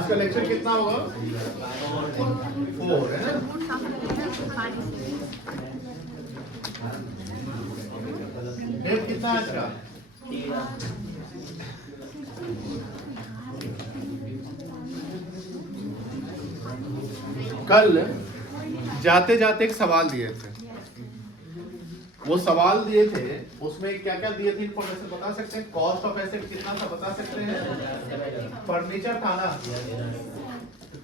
आज का लेक्चर कितना होगा? 4 है ना? डेट कितना है आज का? कल जाते जाते एक सवाल दिए थे, वो सवाल दिए थे उसमें क्या क्या दिए थे इंफॉर्मेशन बता सकते हैं? कॉस्ट ऑफ एसेट कितना था बता सकते हैं? फर्नीचर था ना,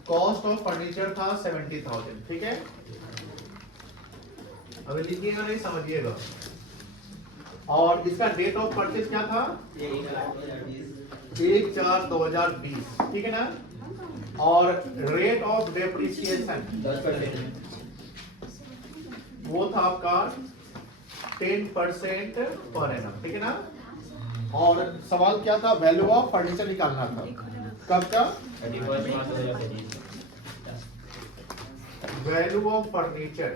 कॉस्ट ऑफ फर्नीचर था 70,000, ठीक है? अभी लिखिएगा नहीं, समझिएगा। और इसका डेट ऑफ परचेज क्या था? 1/4/2020, ठीक है ना? और रेट ऑफ डेप्रिसिएशन 10%, वो था आपका 10% पर एनम, ठीक है ना? और सवाल क्या था? वैल्यू ऑफ फर्नीचर निकालना था। कब का? 31 मार्च 2025। Value of furniture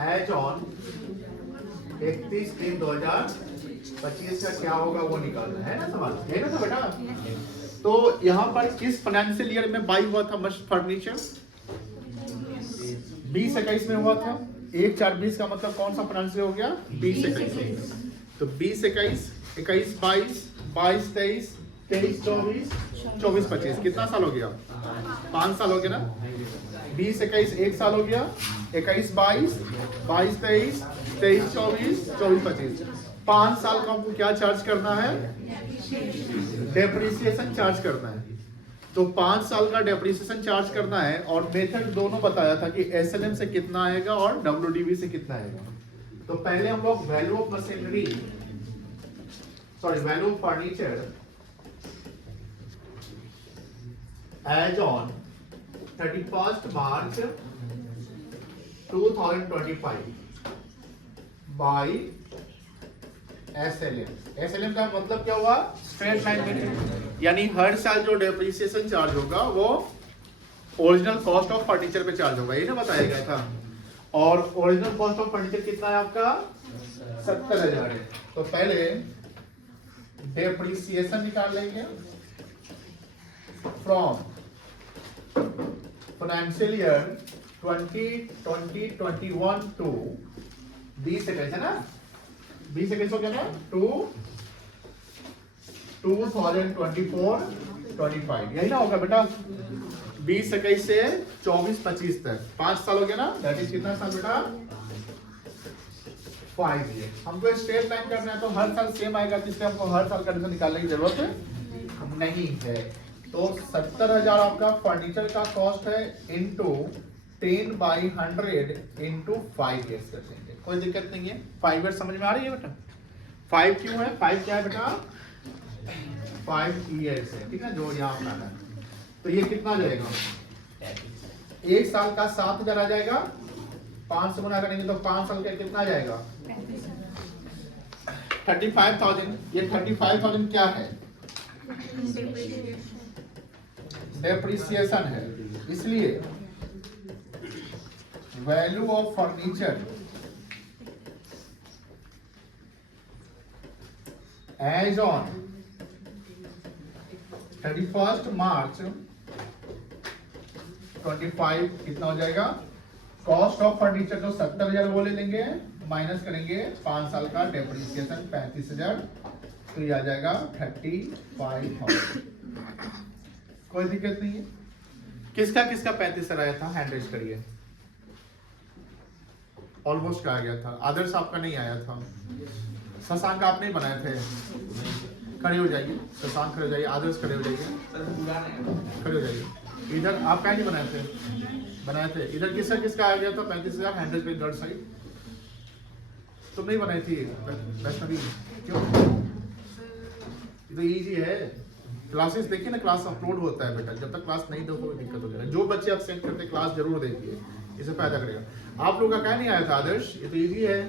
as on 31/3/2025 का क्या होगा वो निकालना है ना? सवाल है ना बेटा? तो यहाँ पर किस फाइनेंशियल ईयर में बाई हुआ था मस्ट फर्नीचर? 20-21 में हुआ था। 1/4/20 का मतलब कौन सा फाइनेंशियल हो गया? 20-21। तो 20-21, 21-22, 22-23, 23-24, 24-25, कितना साल हो गया? 5 साल हो गया ना? 20-21 1 साल हो गया, 21-22, 22-23, 23-24, 24-25, 5 साल का हमको क्या चार्ज करना है? डेप्रिसिएशन चार्ज करना है। तो 5 साल का डेप्रिसिएशन चार्ज करना है और मेथड दोनों बताया था कि एसएलएम से कितना आएगा और डब्ल्यूडीवी से कितना आएगा। तो पहले हम लोग value of machinery, sorry value of furniture as on 31 March 2025 by SLM. SLM का मतलब क्या हुआ? स्ट्रेट लाइन मेथड, यानी हर साल जो डेप्रिसिएशन चार्ज होगा वो ओरिजिनल कॉस्ट ऑफ फर्नीचर पे चार्ज होगा, ये ना बताया गया था। और ओरिजिनल कॉस्ट ऑफ फर्नीचर कितना है आपका? 70,000 है। तो पहले डेप्रिसिएशन निकाल लेंगे फ्रॉम फाइनेंशियल ईयर 2020-21 टू 20 है ना? 20 हो गया ना? टू 2024-25, यही ना होगा बेटा? 20-21 से 24-25 तक 5 साल हो गया ना? दैट इज कितना साल बेटा? 5 ईयर। हमको स्ट्रेट लाइन करना है तो हर साल सेम आएगा, इसलिए हमको हर साल का डिवीजन निकालने की जरूरत नहीं है। तो 70,000 आपका फर्नीचर का कॉस्ट है इनटू 10/100 इनटू 5 ईयर्स कर देंगे, कोई दिक्कत नहीं है। 5 ईयर समझ में आ रही है बेटा? 5 क्यों है? 5 क्या है बेटा? 5 ईयर्स है, ठीक है, जो यहाँ पर है। तो ये कितना जाएगा? 1 साल का 7,000 आ जाएगा, 5 से गुना करेंगे तो 5 साल का कितना जाएगा? 35,000। ये 35,000 क्या है? डेप्रिसिएशन है। इसलिए value of furniture as on 31 March 25 कितना हो जाएगा? कॉस्ट ऑफ फर्नीचर जो 70,000 वो ले लेंगे, माइनस करेंगे 5 साल का डेप्रिसिएशन 35,000, तो ये आ जाएगा 35,000। कोई दिक्कत नहीं है। किसका किसका 35,000 आया था? हैंड रेज करिए। ऑलमोस्ट आ गया था। आदर्श आपका नहीं आया था। शशांक आप नहीं बनाए थे? खड़े हो जाइए, शशांक खड़े हो जाइए, आदर्श खड़े हो जाइए, खड़े हो जाइए। इधर आप क्या नहीं बनाए थे? बनाए थे। इधर किसका किसका आ गया था? 35,000 हैंड रेज पे गर्ड साइड। तुम नहीं बनाई थी वैष्णवी? क्यों? ये तो इजी है। क्लासेस देखिए ना, क्लास अपलोड होता है बेटा। जब तक क्लास नहीं दो कोई दिक्कत हो जाएगा। जो बच्चे एब्सेंट करते क्लास जरूर देखिए, इसे फायदा करेगा। आप लोग का क्या नहीं आया था आदर्श? ये तो इजी है।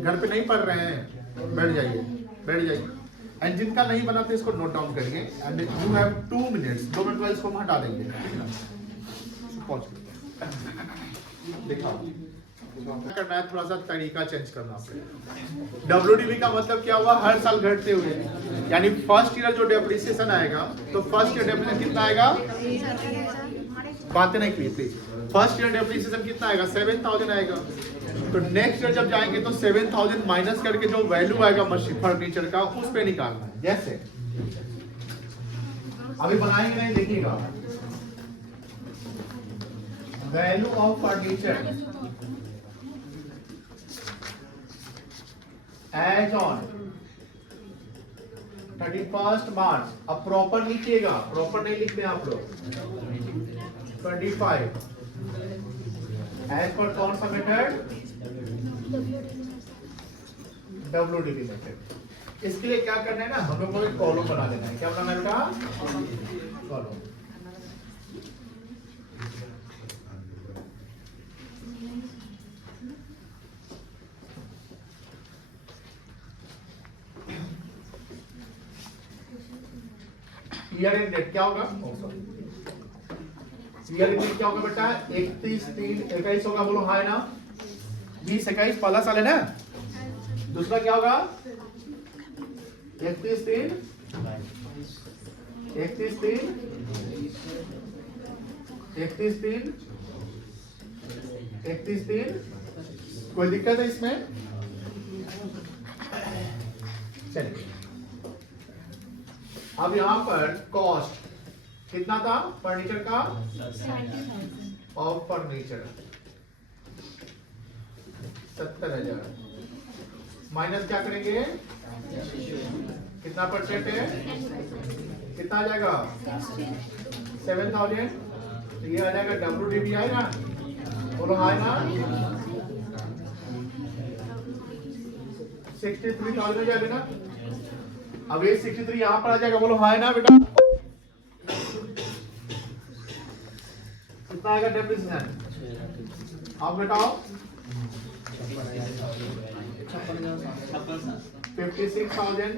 घर पे नहीं पढ़ रहे हैं, बैठ जाइए, बैठ जाइए। एंड जिनका नहीं बना था इसको नोट डाउन करिए। And you have 2 minutes, 2 minute बाद इसको हम हटा देंगे। दिखाओ करना है, थोड़ा सा तरीका चेंज करना पड़ेगा। WDV का मतलब क्या हुआ, हर साल घटते हुए, यानी फर्स्ट ईयर जो डेप्रिसिएशन आएगा, तो फर्स्ट ईयर डेप्रिसिएशन कितना आएगा, बातें नहीं की प्लीज, फर्स्ट ईयर डेप्रिसिएशन कितना आएगा, 7,000 आएगा। तो नेक्स्ट ईयर जब जाएंगे तो 7,000 माइनस करके जो वैल्यू आएगा मशीन फर्नीचर का, उस पे निकालना है। जैसे अभी बनाएंगे नहीं, देखिएगा, value of furniture as on 31 March. अब प्रॉपर लिखिएगा, प्रॉपर नहीं लिखते आप लोग, 25 एज पर कौन सा मेथड, WDV मेथड। इसके लिए क्या करना है ना, हम लोग को एक कॉलम बना देना है। क्या बनाना है बेटा, कॉलम। ईयर एंड डेट क्या होगा, ईयर एंड डेट क्या होगा बेटा, 31/3/21 होगा, बोलो हाँ है ना, 2021 पहला साल है ना। दूसरा क्या होगा, 31/3 31/3 कोई दिक्कत है इसमें, चलिए। अब यहाँ पर कॉस्ट कितना था फर्नीचर का, ऑफ फर्नीचर 70,000 माइनस क्या करेंगे, कितना परसेंट है, कितना आ जाएगा, 7,000। तो ये आ जाएगा WDV आएगा, बोलो आए ना, 63,000 हो जाएगा ना। अब ये 63 यहाँ पर आ जाएगा, बोलो हाँ है ना बेटा। कितना आएगा डेप्रिसिएशन, अब बताओ, 56,000।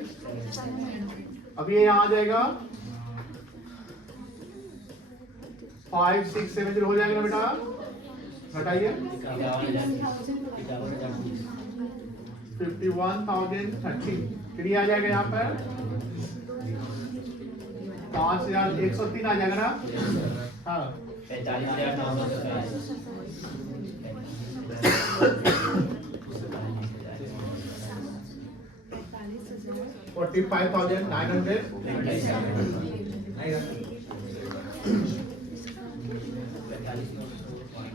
अब ये यहाँ आ जाएगा 5,670 हो जाएगा बेटा, घटाइए 51,030। फिर ये आ जाएगा यहाँ पर 5,103 आ जाएगा ना, हाँ 45,900।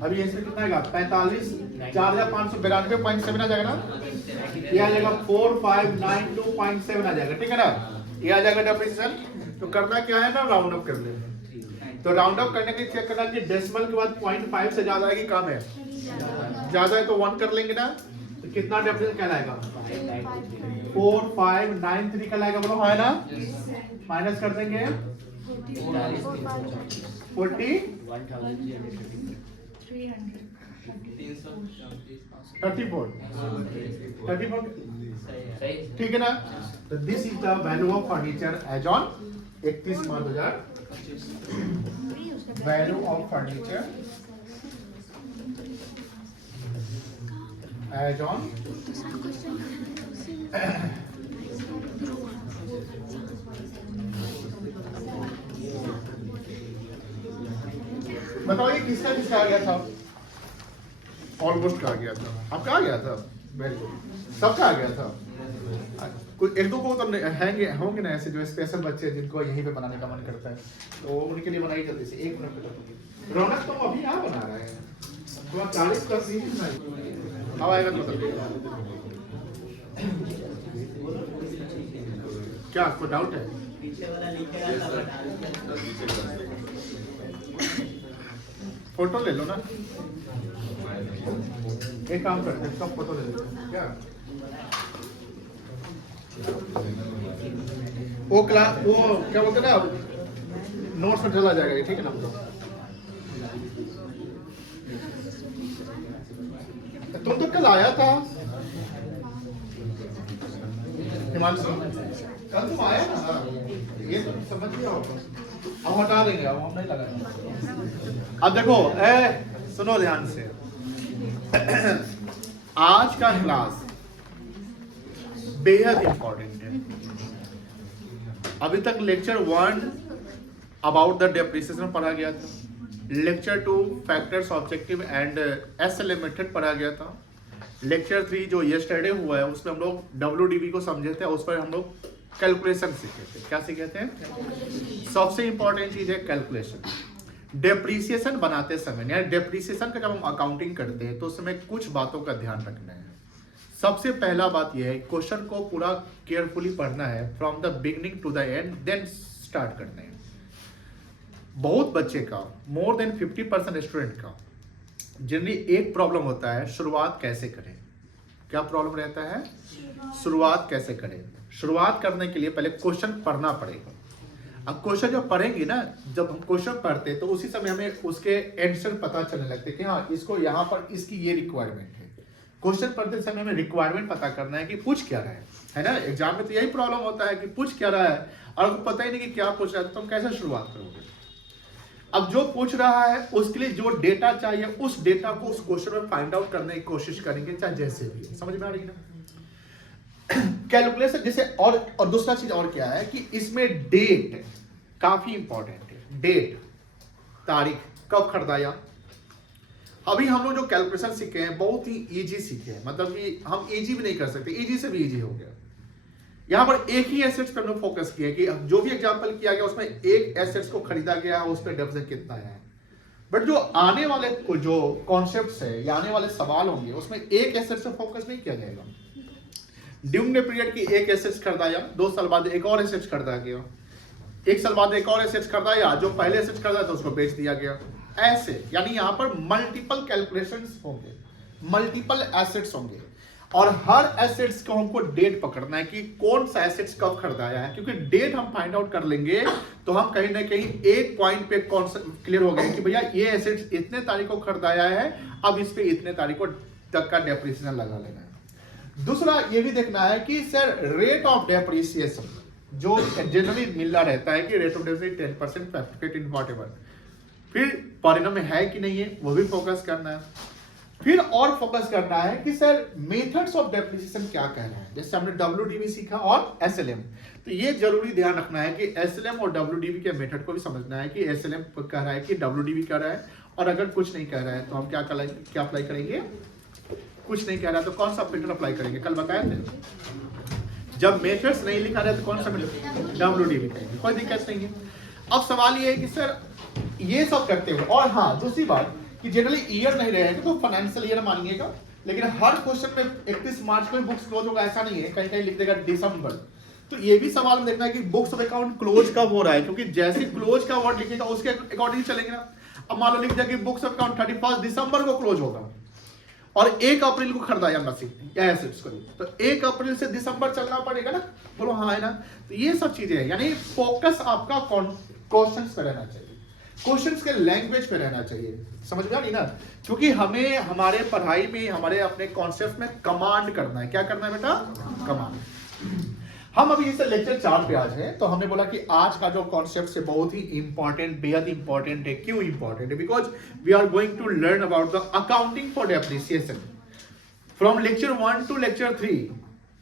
अभी इसमें कितना आएगा, 4,592.7 आ जाएगा ना, ये आ जाएगा 4,592.7 आ जाएगा, ठीक है ना। ये आ जाएगा डेप्रिसिएशन। तो करना क्या है ना, राउंड अप कर लेना। तो राउंड अप करने के लिए चेक करना कि डेसिमल के बाद 0.5 से ज्यादा है कि कम है, ज्यादा है तो 1 कर लेंगे ना। तो कितना डेप्रिसिएशन कहलाएगा, 4,593 कहलाएगा, बोलो है ना, माइनस कर देंगे 34, ठीक है ना। तो this is the value of furniture as on 31 March 2025। Value of furniture as on बताओ ये किसका किसका आ गया था, ऑलमोस्ट का आ गया था, आपका आ गया था, वेरी गुड, सबका आ गया था। कुछ एक दो को तो होंगे ना ऐसे जो स्पेशल बच्चे जिनको यहीं पे बनाने का मन करता है, तो उनके लिए बनाई जल्दी से 1 मिनट में। रौनक तो अभी यहाँ बना रहा है, तो 40 प्लस अब आएगा तो क्या आपको डाउट है, फोटो ले लो ना, एक काम करते हैं, इसका फोटो ले लेते हैं क्या, वो क्या बोलते हैं ना, नोट्स में चला जाएगा, ठीक है ना। तुम तो कल आया था हिमांशु, कल तुम आया ना, ये तो समझ गया होगा। अब हटा देंगे, अब हम नहीं लगाएंगे। अब देखो सुनो ध्यान से आज का क्लास बेहद इंपॉर्टेंट है। अभी तक लेक्चर 1 अबाउट द डेप्रिसिएशन पढ़ा गया था, lecture 2 factors objective and SLM method पढ़ा गया था, लेक्चर 3 जो यस्टरडे हुआ है उसमें हम लोग WDV को समझे थे, उस पर हम लोग कैलकुलेशन सीखे थे। क्या सीखे थे? सबसे इंपॉर्टेंट चीज है कैलकुलेशन। डेप्रिसिएशन बनाते समय या डेप्रिसिएशन का जब हम अकाउंटिंग करते हैं तो उसमें कुछ बातों का ध्यान रखना है। सबसे पहला बात यह है क्वेश्चन को पूरा केयरफुली पढ़ना है from the beginning to the end, then start करना है। बहुत बच्चे का, मोर देन 50% स्टूडेंट का जनरली एक प्रॉब्लम होता है, शुरुआत कैसे करें। क्या प्रॉब्लम रहता है? शुरुआत कैसे करें। शुरुआत करने के लिए पहले क्वेश्चन पढ़ना पड़ेगा। अब क्वेश्चन जब पढ़ेंगे ना, जब हम क्वेश्चन पढ़ते तो उसी समय हमें उसके आंसर पता चलने लगते कि हाँ इसको यहाँ पर इसकी ये रिक्वायरमेंट है। क्वेश्चन पढ़ते समय हमें रिक्वायरमेंट पता करना है कि पूछ क्या रहा है ना। एग्जाम में तो यही प्रॉब्लम होता है कि पूछ क्या रहा है और आपको पता ही नहीं कि क्या पूछ रहा है, तो तुम कैसे शुरुआत करोगे। अब जो पूछ रहा है उसके लिए जो डेटा चाहिए उस डेटा को उस क्वेश्चन में फाइंड आउट करने की कोशिश करेंगे, चाहे जैसे भी। समझ में आ रही है ना? कैलकुलेशन जैसे और दूसरा चीज और क्या है कि इसमें डेट काफी इंपॉर्टेंट है। डेट, तारीख, कब खरीदाया। अभी हम लोग जो कैलकुलेशन सीखे हैं बहुत ही इजी सीखे हैं, मतलब कि हम इजी भी नहीं कर सकते, इजी से भी इजी हो गया। यहां पर एक ही एसेट्स पर हमने फोकस किया कि जो भी एग्जांपल किया गया उसमें एक एसेट्स को खरीदा गया, उस पर डेप्रिसिएशन कितना है। बट जो आने वाले जो कॉन्सेप्ट्स है या आने वाले सवाल होंगे उसमें एक एसेट्स पे फोकस नहीं किया जाएगा। ड्यूरिंग द पीरियड की एक एसेट्स खरीदाया, 2 साल बाद एक और एसेट्स खरीदा गया, 1 साल बाद एक और एसेट्स खरीदाया, जो पहले एसेट्स खरीदा था उसको बेच दिया गया। ऐसे यानी यहाँ पर मल्टीपल कैलकुलेशंस होंगे, मल्टीपल एसेट्स होंगे और हर एसेट्स को हमको डेट पकड़ना है कि कौन सा एसेट्स कब खरीदाया है। क्योंकि डेट हम फाइंड आउट कर लेंगे तो हम कहीं ना कहीं एक पॉइंट पे क्लियर हो गए कि भैया ये एसेट्स इतने तारीख को खरीदाया है, अब इस पे इतने तारीख को तक का डेप्रिसिएशन लगा लेना है। दूसरा ये भी देखना है कि सर रेट ऑफ डेप्रिसिएशन जो जनरली मिलना रहता है कि रेट ऑफ डेप्रिसिएशन 10% 50% व्हाटएवर, फिर परिणाम में है कि नहीं है वो भी फोकस करना है। फिर और फोकस करना है कि सर मेथड्स ऑफ डेप्रिसिएशन क्या कह रहे हैं। जैसे हमने WDV सीखा और SLM, तो ये जरूरी ध्यान रखना है कि SLM और WDV के मेथड को भी समझना है कि SLM कह रहा है कि WDV कह रहा है, और अगर कुछ नहीं कह रहा है तो हम क्या अप्लाई करेंगे। कुछ नहीं कह रहा है तो कौन सा मेथड अप्लाई करेंगे, कल बताए थे। जब मेथड्स नहीं लिखा रहे तो कौन सा मेथड, WDV करेंगे, कोई दिक्कत नहीं है। अब सवाल ये है कि सर ये सब करते हुए, और हाँ दूसरी बात कि जनरली ईयर नहीं रहेगा तो फाइनेंशियल ईयर मानिएगा, लेकिन हर क्वेश्चन में 31 मार्च को बुक्स क्लोज होगा ऐसा नहीं है, कहीं कहीं लिख देगा दिसंबर। तो ये भी सवाल में देखना है कि बुक्स ऑफ अकाउंट क्लोज कब हो रहा है, क्योंकि जैसे क्लोज का वर्ड लिखेगा उसके अकॉर्डिंग चलेंगे ना। अब मान लो लिख जाए कि बुक्स ऑफ अकाउंट 31 दिसंबर को क्लोज होगा और 1 अप्रैल को खरीदाया मशीन या एसेट्स को, तो 1 अप्रैल से दिसंबर चलना पड़ेगा ना। बोलो हाँ है ना। तो ये सब चीजें हैं, यानी फोकस आपका क्वेश्चंस पे रहना चाहिए, क्वेश्चंस के लैंग्वेज पे रहना चाहिए। समझ में आ रही ना? क्योंकि हमें हमारे पढ़ाई में, हमारे अपने कॉन्सेप्ट में कमांड करना है। क्या करना है बेटा? कमांड। हम अभी इसे लेक्चर 4 पे आज हैं, तो हमने बोला कि आज का जो कॉन्सेप्ट है बहुत ही इंपॉर्टेंट, बेहद इंपॉर्टेंट है। क्यों इंपॉर्टेंट है? Because we are going to learn about the accounting for depreciation from lecture 1 to lecture 3.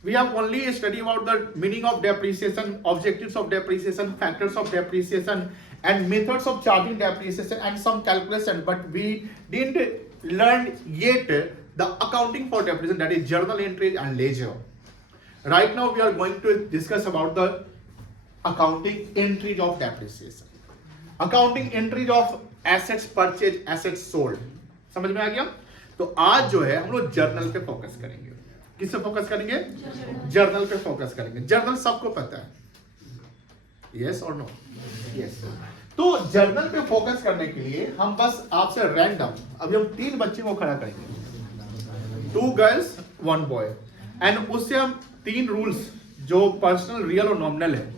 We have only studied about the meaning of depreciation, objectives of depreciation, factors of depreciation, and methods of charging depreciation, and some calculation. But we didn't learn yet the accounting for depreciation, that is journal entries and ledger. Right now we are going to discuss about the accounting entries of depreciation, accounting entries of assets purchased, assets sold. समझ में आ गया? तो आज जो है हम लोग journal पे फोकस करेंगे। किस पे फोकस करेंगे? जर्नल पे फोकस करेंगे। जर्नल सबको पता है, यस और नो? यस। तो जर्नल पे फोकस करने के लिए हम बस आपसे रैंडम अभी हम 3 बच्चे को खड़ा करेंगे, 2 गर्ल्स 1 बॉय, एंड उससे हम 3 रूल्स जो पर्सनल, रियल और नॉमिनल है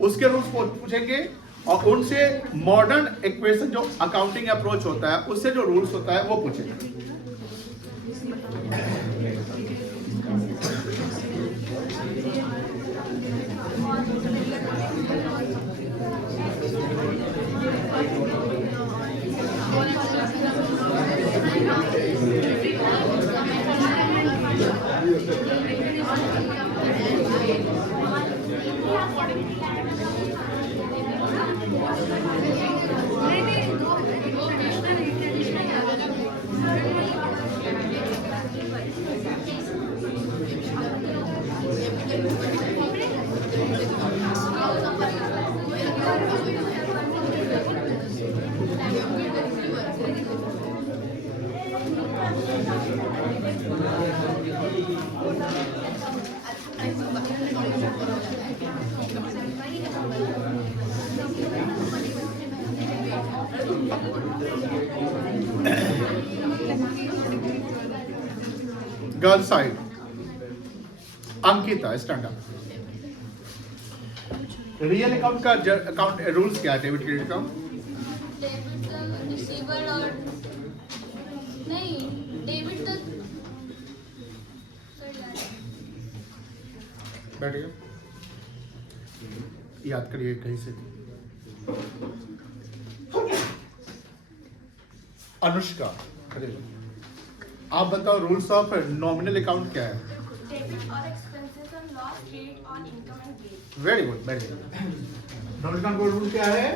उसके रूल्स पूछेंगे, और उनसे मॉडर्न इक्वेशन जो अकाउंटिंग अप्रोच होता है उससे जो रूल्स होता है वो पूछेंगे। Girl side, Ankita stand up. Real account का अकाउंट रूल्स क्या है? डेबिट क्रेडिट अकाउंट डेबिट का रिसीवर और नहीं डेबिट का बैठिए, याद करिए कहीं से। अनुष्का, आप बताओ रूल्स ऑफ नॉमिनल अकाउंट क्या है? डेबिट और expenses on loss credit on income and gain. Very good, very good. Nominal account का रूल क्या है?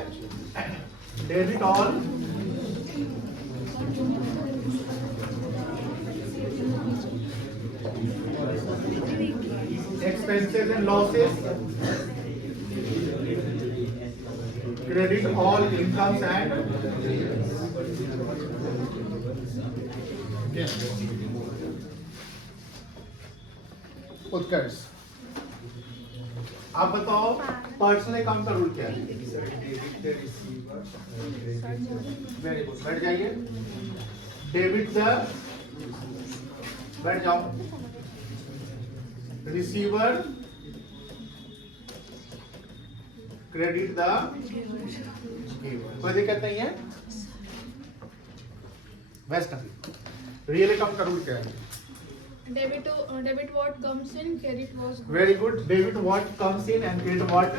Debit on expenses and losses, credit all incomes and उत्कर्ष, आप बताओ पर्सनल अकाउंट का rule क्या है? वेरी गुड, बैठ जाइए। डेबिट द, बैठ जाओ, रिसीवर क्रेडिट द गिवर, कोई दिक्कत नहीं है। वेस्ट रियल अकाउंट का रूल क्या है? Debit what comes in, credit what goes. Very good, debit what comes in and credit what.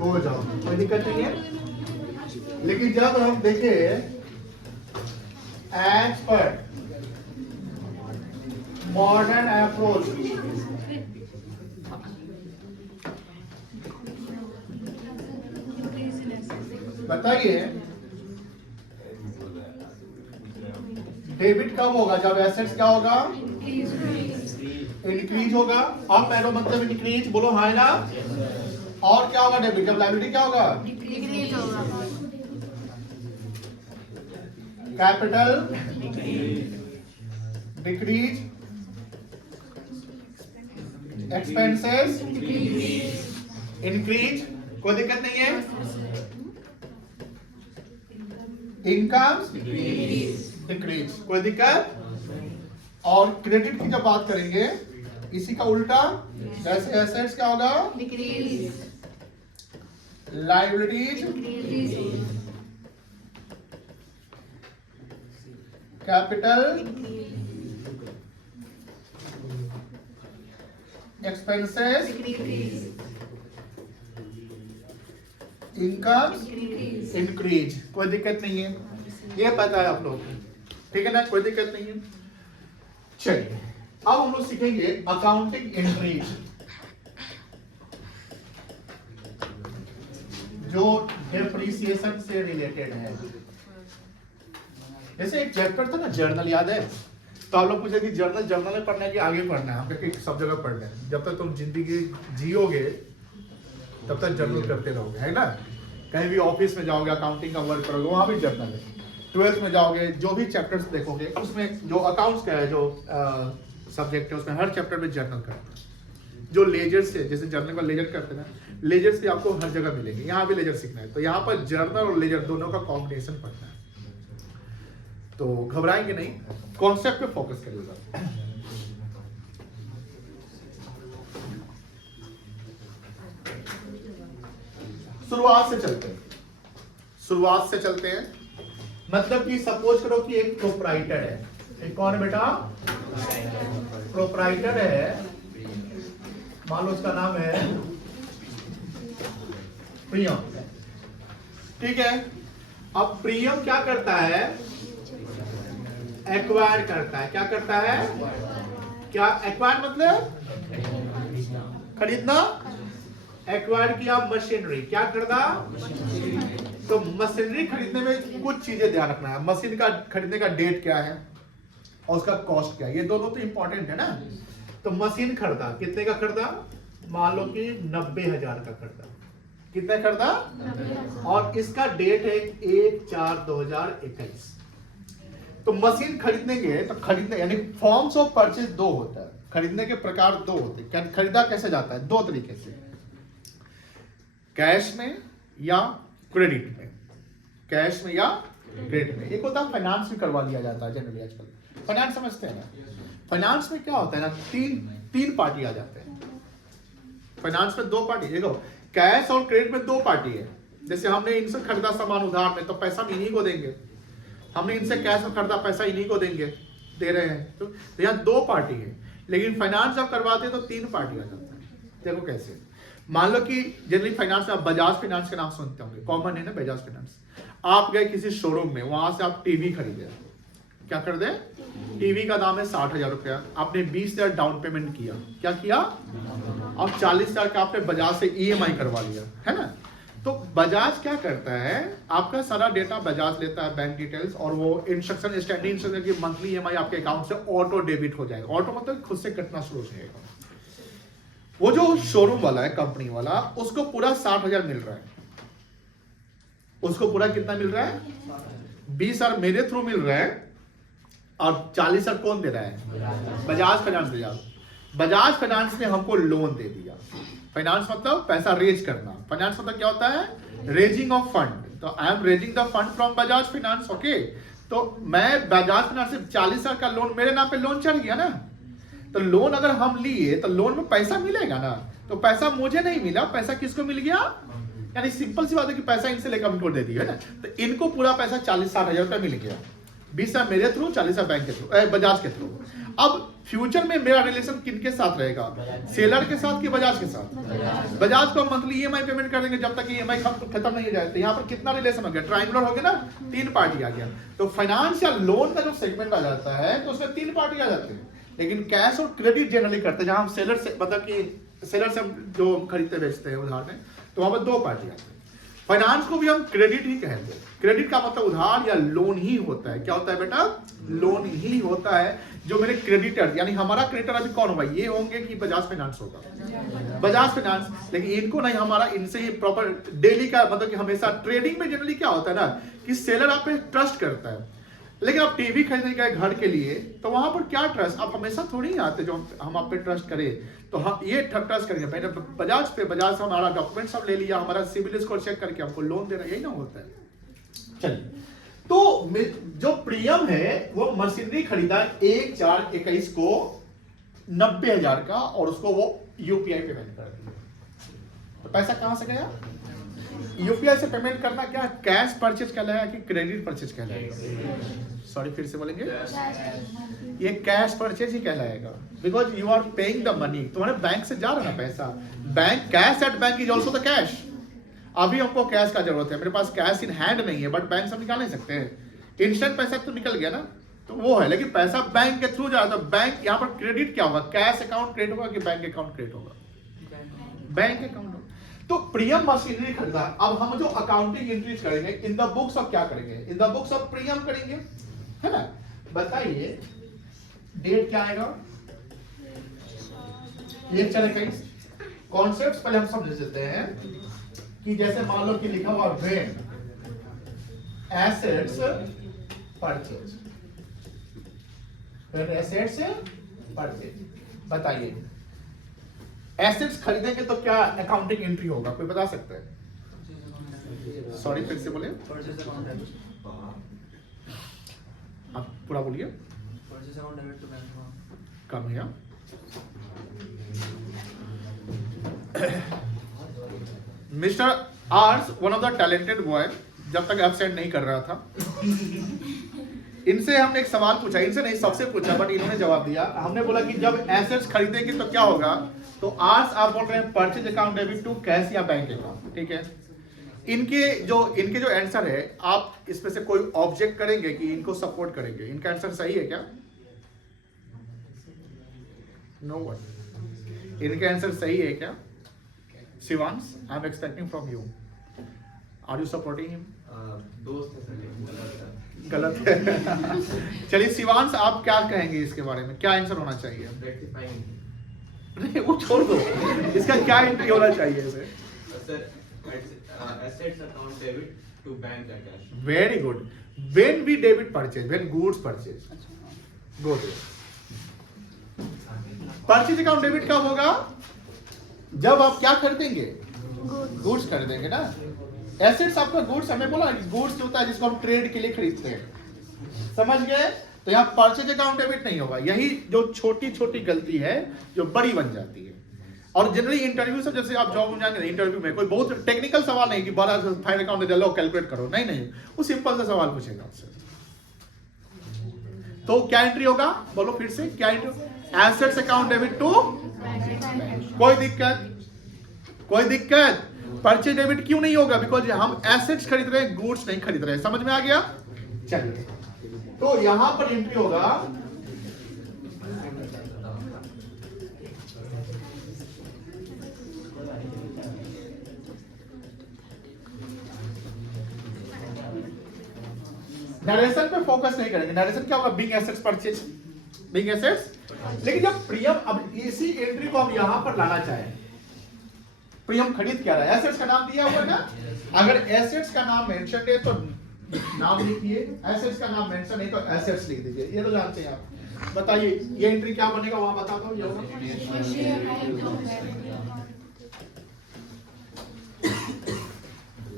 Go जाओ, कोई दिक्कत नहीं है। लेकिन जब हम देखें एज पर मॉडर्न अप्रोच, बताइए डेबिट कब होगा? जब एसेट्स क्या होगा? इंक्रीज होगा। अब पहले मतलब इंक्रीज, बोलो हाँ ना। और क्या होगा डेबिट? जब लायबिलिटी क्या होगा? Decrease होगा. कैपिटल डिक्रीज, एक्सपेंसेस इंक्रीज, कोई दिक्कत नहीं है। इनकम डिक्रीज, कोई दिक्कत। और क्रेडिट की जब बात करेंगे इसी का उल्टा, जैसे एसेट्स क्या होगा? Decrease. Liabilities, capital, expenses, income increase, कोई दिक्कत नहीं है। ये पता है आप लोग, ठीक है ना? कोई दिक्कत नहीं है। चलिए अब हम लोग सीखेंगे अकाउंटिंग एंट्रीज, जो डेप्रिसिएशन से रिलेटेड है। जैसे एक चैप्टर था ना जर्नल, याद है? तो आप लोग पूछे कि जर्नल में पढ़ना है कि आगे पढ़ना है? हम कहते सब जगह पढ़ना है। जब तक तुम जिंदगी जियोगे तब तक जर्नल करते रहोगे, है ना? कहीं भी ऑफिस में जाओगे, अकाउंटिंग का वर्क करोगे, वहां भी जर्नल है। 12th में जाओगे, जो भी चैप्टर्स देखोगे, उसमें जो अकाउंट्स का है, जो सब्जेक्ट है, उसमें हर चैप्टर में जर्नल करते हैं। जो लेजर से, जैसे जर्नल का लेजर करते हैं ना, लेजर से आपको हर जगह मिलेंगे। यहाँ भी लेजर सीखना है तो यहाँ पर जर्नल और लेजर दोनों का कॉम्बिनेशन पढ़ना है। तो घबराएंगे नहीं, कॉन्सेप्ट पे फोकस करिएगा। शुरुआत से चलते हैं। मतलब कि सपोज करो कि एक प्रोप्राइटर है। एक कौन है बेटा? प्रोप्राइटर है, मान लो इसका नाम है प्रियम, ठीक है। अब प्रियम क्या करता है, एक्वायर करता है। क्या करता है, क्या एक्वायर मतलब खरीदना, एक्वायर किया मशीनरी। क्या करना, तो मशीनरी खरीदने में कुछ चीजें ध्यान रखना है। मशीन का खरीदने का डेट क्या है और उसका कॉस्ट क्या है, ये दोनों तो इंपॉर्टेंट है ना। तो मशीन खरीदा, कितने का खरीदा, मान लो कि 90,000 का खरीदा। कितने खरीदा, और इसका डेट है 1/4/2021। तो मशीन खरीदने के, तो खरीदने यानी फॉर्म्स ऑफ परचेज दो होता है, खरीदने के प्रकार दो होते हैं। खरीदा कैसे जाता है, दो तरीके से, कैश में या क्रेडिट में। कैश में या क्रेडिट में। एक होता है फाइनेंस भी करवा लिया जाता है जनरली आजकल। फाइनेंस समझते हैं ना, फाइनेंस में क्या होता है ना, तीन पार्टी आ जाते हैं। फाइनेंस में दो पार्टी, देखो कैश और क्रेडिट में दो पार्टी है। जैसे हमने इनसे खरीदा सामान उधार में, तो पैसा हम इन्हीं को देंगे। हमने इनसे कैश में खरीदा, पैसा इन्हीं को देंगे, दे रहे हैं। तो यहाँ दो पार्टी है। लेकिन फाइनेंस जब करवाते हैं तो तीन पार्टी आ जाता है। देखो कैसे, मान लो कि जनरली फाइनेंस में आप बजाज फाइनेंस का नाम सुनते होंगे, कॉमन है ना बजाज फाइनेंस। आप गए किसी शोरूम में, वहां से आप टीवी खरीदे। क्या कर दे, टीवी का दाम है 60,000 रुपया, आपने 20,000 डाउन पेमेंट किया। क्या किया, और 40,000 का आपने बजाज से EMI करवा लिया, है ना। तो बजाज क्या करता है, आपका सारा डेटा बजाज लेता है, बैंक डिटेल्स, और वो इंस्ट्रक्शन, स्टैंडिंग इंस्ट्रक्शन की मंथली EMI आपके अकाउंट से ऑटो डेबिट हो जाएगा। ऑटो मतलब खुद से कटना शुरू हो जाएगा। वो जो शोरूम वाला है, कंपनी वाला, उसको पूरा 60,000 मिल रहा है। उसको पूरा कितना मिल रहा है, 20,000 मेरे थ्रू मिल रहा है, और 40,000 कौन दे रहा है, बजाज फाइनेंस दे रहा है। बजाज फाइनेंस ने हमको लोन दे दिया। फाइनेंस मतलब पैसा रेज करना। फाइनेंस मतलब क्या होता है, रेजिंग ऑफ फंड। तो I am raising the fund from Bajaj Finance, okay. तो मैं बजाज फाइनेंस से 40,000 का लोन, मेरे नाम पे लोन चढ़ गया ना। तो लोन अगर हम लिए तो लोन में पैसा मिलेगा ना, तो पैसा मुझे नहीं मिला, पैसा किसको मिल गया, यानी सिंपल सी बात है कि पैसा इनसे लेकर हमको दे दिया है ना। तो इनको पूरा पैसा 40-60,000 रुपया मिल गया, 20,000 मेरे थ्रू, 40,000 बैंक के थ्रू, बजाज के थ्रू। अब फ्यूचर में मेरा रिलेशन किनके साथ रहेगा, सेलर के साथ कि बजाज के साथ। बजाज को मंथली EMI पेमेंट कर देंगे जब तक EMI खत्म नहीं हो जाए। तो यहाँ पर कितना रिलेशन हो गया, ट्रायंगुलर हो गया ना, तीन पार्टी आ गया। तो फाइनेंस या लोन का जो सेगमेंट आ जाता है तो उसमें तीन पार्टी आ जाती है। लेकिन कैश और क्रेडिट जनरली करते हैं, जहां हम सेलर से, मतलब कि सेलर से जो खरीदते बेचते हैं उधार में, तो वहां पर दो पार्टी आती है। फाइनेंस को भी हम क्रेडिट ही कहते हैं। क्रेडिट का मतलब उधार या लोन ही होता है। क्या होता है बेटा, लोन ही होता है। जो मेरे क्रेडिटर, यानी हमारा क्रेडिटर अभी कौन होगा, ये होंगे कि बजाज फाइनेंस होगा, बजाज फाइनेंस। लेकिन इनको नहीं, हमारा इनसे ही प्रॉपर डेली का, मतलब कि हमेशा ट्रेडिंग में जनरली क्या होता है ना, कि सेलर आप पे ट्रस्ट करता है। लेकिन आप टीवी खरीदने गए घर के लिए, तो वहां पर क्या ट्रस्ट, आप हमेशा थोड़ी आते जो हम आप पे ट्रस्ट करें। तो हम ये ट्रस्ट करेंगे पहले बजाज पे, बजाज से हमारा डॉक्यूमेंट सब ले लिया, हमारा सिविल स्कोर चेक करके हमको लोन दे रहा है, यही ना होता है। चलिए, तो जो प्रियम है वो मशीनरी खरीदा 1/4/21 को 90,000 का, और उसको वो UPI पेमेंट कर दिया। तो पैसा कहां से गया, UPI से पेमेंट करना क्या कैश परचेज कहलाएगा कि क्रेडिट परचेज कहलाएगा, सॉरी फिर से बोलेंगे, ये कैश परचेज ही कहलाएगा। Because you are paying the money, तुम्हारे बैंक से जा रहा ना पैसा, bank cash at bank is also the cash. अभी हमको कैश का जरूरत है, मेरे पास कैश इन हैंड नहीं है, बट बैंक से हम निकाल नहीं सकते हैं। इंस्टेंट पैसा तो निकल गया ना, तो वो है। लेकिन पैसा बैंक के थ्रू जा रहा है, तो बैंक यहाँ पर क्रेडिट क्या होगा, कैश अकाउंट क्रेडिट होगा कि बैंक अकाउंट क्रेडिट होगा, बैंक अकाउंट होगा। तो प्रियम मशीनरी खरीदा। अब हम जो अकाउंटिंग एंट्रीज करेंगे इन द बुक्स ऑफ, क्या करेंगे, इन द बुक्स ऑफ प्रियम करेंगे, है ना। बताइए डेट क्या आएगा, ये चलेगा। कॉन्सेप्ट्स पहले हम समझ लेते हैं कि जैसे मान लो कि लिखा हुआ when assets purchase, when assets purchase. बताइए एसेट्स खरीदेंगे तो क्या अकाउंटिंग एंट्री होगा, कोई बता सकता है, सॉरी फिर से बोले, आप पूरा बोलिए, कम है। मिस्टर आर्स one of the talented boy, जब तक एब्सेंट नहीं कर रहा था, इनसे हमने एक सवाल पूछा, इनसे नहीं सबसे पूछा, बट इन्होंने जवाब दिया। हमने बोला कि जब एसेट्स खरीदेंगे तो क्या होगा, तो आर्ट्स आप बोल रहे हैं purchase account debit to cash or bank account, ठीक है। इनके जो आंसर है, आप इसमें से कोई ऑब्जेक्ट करेंगे कि इनको सपोर्ट करेंगे? इनका आंसर सही है क्या? No one. इनका आंसर सही है क्या? Shivansh, I am expecting from you, are you supporting him? दोस्त है सर, गलत है। चलिए शिवांश, आप क्या कहेंगे इसके बारे में, क्या आंसर होना चाहिए? रेक्टिफाइंग। नहीं, वो छोड़ दो, इसका क्या एंट्री होना चाहिए इसे? Sir assets account debit to bank and cash. Very good. When we debit purchase, when goods purchase, go there. Purchase account debit कब होगा? जब आप क्या खरीदेंगे? गुड्स खरीदेंगे ना। एसेट्स आपका गुड्स, हमें बोला गुड्स होता है जिसको हम ट्रेड के लिए खरीदते हैं, समझ गए? तो यहाँ परचेज अकाउंट डेबिट नहीं होगा। यही जो छोटी छोटी गलती है जो बड़ी बन जाती है। और जनरली इंटरव्यू से, जैसे आप जॉब में जाएंगे इंटरव्यू में, कोई बहुत टेक्निकल सवाल नहीं कि बड़ा फाइल अकाउंट दे लो कैलकुलेट करो, नहीं नहीं, वो सिंपल सा सवाल पूछेगा आपसे। तो क्या एंट्री होगा, बोलो फिर से, क्या entry? Assets account debit to, कोई दिक्कत? परचेज डेबिट क्यों नहीं होगा? बिकॉज हम एसेट्स खरीद रहे हैं, गुड्स नहीं खरीद रहे हैं। समझ में आ गया? चलिए, तो यहां पर एंट्री होगा नरेशन पे फोकस नहीं करेंगे। नरेशन क्या होगा? Big assets purchase, big assets. लेकिन जब प्रियम, अब इसी एंट्री को हम यहां पर लाना चाहें, प्रियम खरीद क्या रहा है? एसेट्स का नाम दिया हुआ है ना। अगर एसेट्स का नाम मेंशन है तो नाम लिखिए, एसेट्स का नाम मेंशन है तो एसेट्स लिख दीजिए। ये तो जानते हैं आप। बताइए ये एंट्री क्या बनेगा, वहां बताता हूं। ये होगा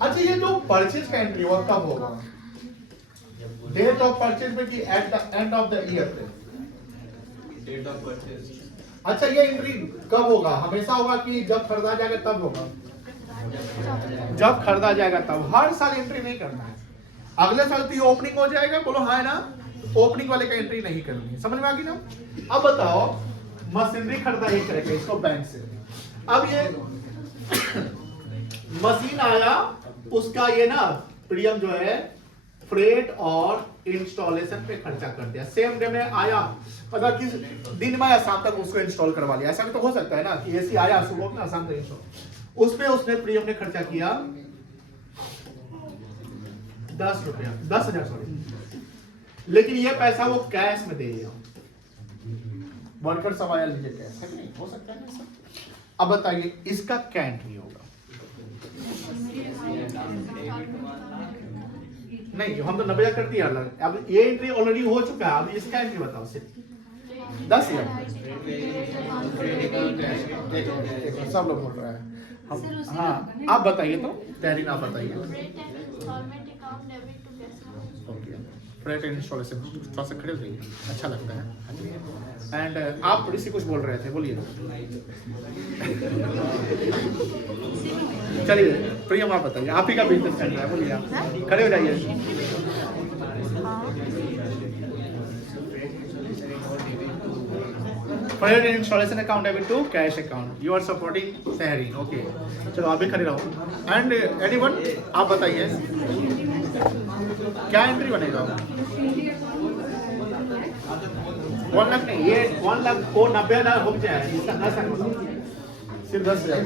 अच्छा, ये जो परचेज का एंट्री हुआ कब होगा? डेट ऑफ परचेज में कि at the end of the year पे? Date of purchase. अच्छा, ये एंट्री कब होगा? हमेशा होगा कि जब खरीदा जाएगा तब होगा? जब खरीदा जाएगा तब। हर साल एंट्री नहीं करना है। अगले साल तो ओपनिंग हो जाएगा, बोलो हाँ है ना, ओपनिंग वाले का एंट्री नहीं करनी है। समझ में आ गई ना? अब बताओ, मशीनरी खरीदा ही करेगा इसको बैंक से। अब ये मशीन आया, उसका ये ना प्रियम जो है फ्रेट और इंस्टॉलेशन पे खर्चा कर दिया। सेम डे में आया, पता किस दिन में आया, शाम तक उसको इंस्टॉल करवा लिया। ऐसा भी तो हो सकता है ना कि एसी आया सुबह में, शाम तक इंस्टॉल, उसपे उसने प्रियम ने खर्चा किया 10 रुपया, 10,000 सॉरी। लेकिन ये पैसा वो कैश में दे दिया। वर्कर सब आया, लीजिए कैश है कि नहीं? हो सकता है ना सब। अब बताइए इसका क्या एंट्री होगा? नहीं, हम तो 90,000 कर दिया अलग। अब ये एंट्री ऑलरेडी हो चुका है, अब इसका एंट्री बताओ सिर्फ 10,000। सब लोग बोल रहा है हम। हाँ, आप बताइए तो, तहरीन आप बताइए। फ्रेट एंड इंस्टॉलेशन थोड़ा सा खड़े हो जाइए, अच्छा लगता है। एंड आप थोड़ी सी कुछ बोल रहे थे, बोलिए। चलिए प्रियम आप बताइए, आप ही का बिजनेस चल रहा है, बोलिए आप खड़े हो जाइए। Freight and installation account debit to cash account, you are supporting Sahreen, okay. चलो आप भी खड़े रहो। एंड एनीवन आप बताइए क्या एंट्री बनेगा? 1 लाख नहीं, ये 1 लाख को 90,000 हो जाए, इसका 10,000 सिर्फ 10,000।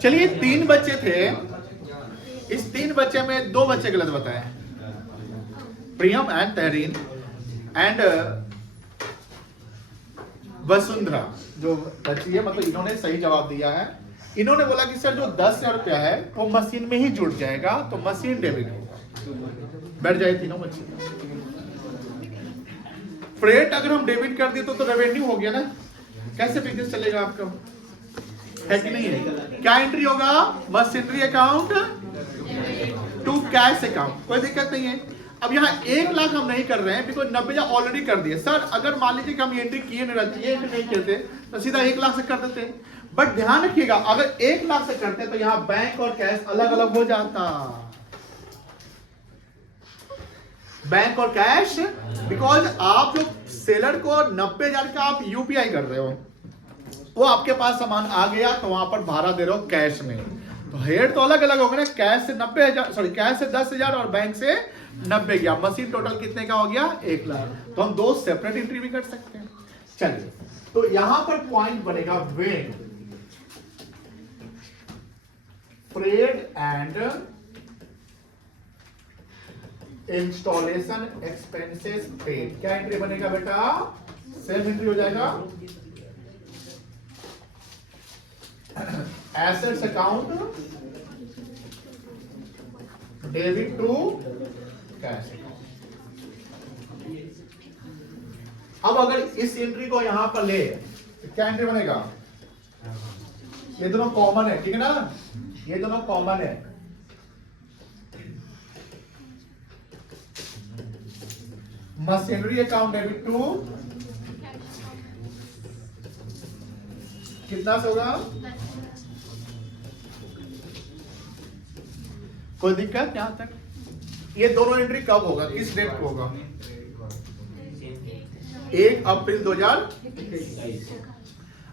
चलिए 3 बच्चे थे, इस 3 बच्चे में 2 बच्चे गलत बताए, प्रियम एंड तहरीन एंड वसुंधरा जो बच्ची है, मतलब इन्होंने सही जवाब दिया है। इन्होंने बोला कि सर जो 10,000 रुपया है वो मशीन में ही जुड़ जाएगा, तो मशीन डेबिट होगा। बैठ जाए तीनों बच्चे। फ्रेट अगर हम डेबिट कर दिए तो रेवेन्यू हो गया ना, कैसे बिजनेस चलेगा आपका, है कि नहीं है? क्या एंट्री होगा? Machinery account to cash account, कोई दिक्कत नहीं है। अब यहाँ 1 लाख हम नहीं कर रहे हैं बिकॉज 90,000 ऑलरेडी कर दिए। सर अगर मान लीजिए कि हम एंट्री किए नहीं रहते, ये नहीं करते तो सीधा 1 लाख से कर देते। बट ध्यान रखिएगा, अगर 1 लाख से करते तो यहाँ बैंक और कैश अलग अलग हो जाता। बैंक और कैश, बिकॉज आप जो सेलर को 90,000 का आप यूपीआई कर रहे हो, वो आपके पास सामान आ गया तो वहां पर भाड़ा दे रहे हो कैश में, तो हेड तो अलग अलग होगा ना, कैश से 90,000, सॉरी कैश से 10,000 और बैंक से 90 गया, मशीन टोटल कितने का हो गया 1 लाख, तो हम 2 सेपरेट एंट्री भी कर सकते हैं। चलिए, तो यहां पर पॉइंट बनेगा when freight and installation expenses paid, क्या एंट्री बनेगा बेटा, सेम एंट्री हो जाएगा। Assets account debit to cash. अब अगर इस एंट्री को यहां पर ले तो क्या एंट्री बनेगा, ये दोनों कॉमन है, ठीक है ना, ये दोनों कॉमन है। मशीनरी अकाउंट डेबिट टू कितना से होगा, कोई दिक्कत यहां तक? ये दोनों एंट्री कब होगा, किस डेट को होगा, 1 अप्रैल 2021।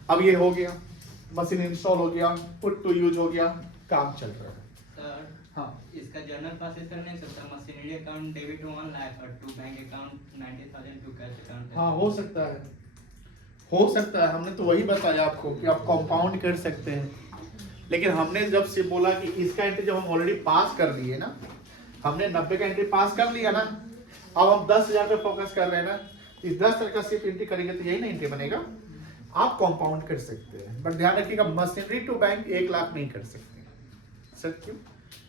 अब ये हो गया, मशीन इंस्टॉल हो गया, पुट टू यूज हो गया, काम चल रहा है। सर, हाँ, इसका जनरल प्रोसेस करने से sir machinery account debit to 1 lakh और to bank account 90,000 to cash account. हाँ हो सकता है, हो सकता है, हमने तो वही बताया आपको कि आप कंपाउंड कर सकते हैं, लेकिन हमने जब से बोला कि इसका एंट्री जब हम ऑलरेडी पास कर दिए ना, हमने 90 का एंट्री पास कर लिया ना, अब हम 10,000 पे फोकस कर रहे हैं ना, इस 10,000 का सिर्फ एंट्री करेंगे तो यही ना एंट्री बनेगा। आप कंपाउंड कर सकते हैं, बट ध्यान रखिएगा मशीनरी टू बैंक 1 लाख नहीं कर सकते। सर क्यों?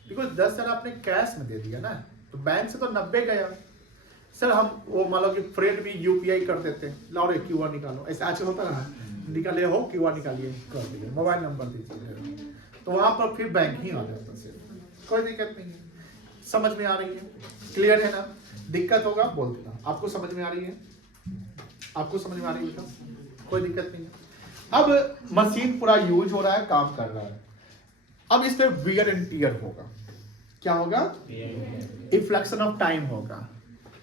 बिकॉज 10,000 आपने कैश में दे दिया ना, तो बैंक से तो 90 गया। सर हम वो मान लो कि फ्रेड भी यूपीआई कर देते हैं, लाओ रे क्यूआर निकालो, ऐसा आजकल होता है ना, निकाले हो क्यूआर निकालिए, कर दिए, मोबाइल नंबर दीजिए, तो वहां पर फिर बैंक ही आ जाता है, कोई दिक्कत नहीं है। समझ में आ रही है, क्लियर है ना? दिक्कत होगा बोल देना, आपको समझ में आ रही है, आपको समझ में आ रही है, कोई दिक्कत नहीं है। अब मशीन पूरा यूज हो रहा है, काम कर रहा है, अब इस पे वियर एंड टियर होगा, क्या होगा, इफ्लेक्शन ऑफ टाइम होगा,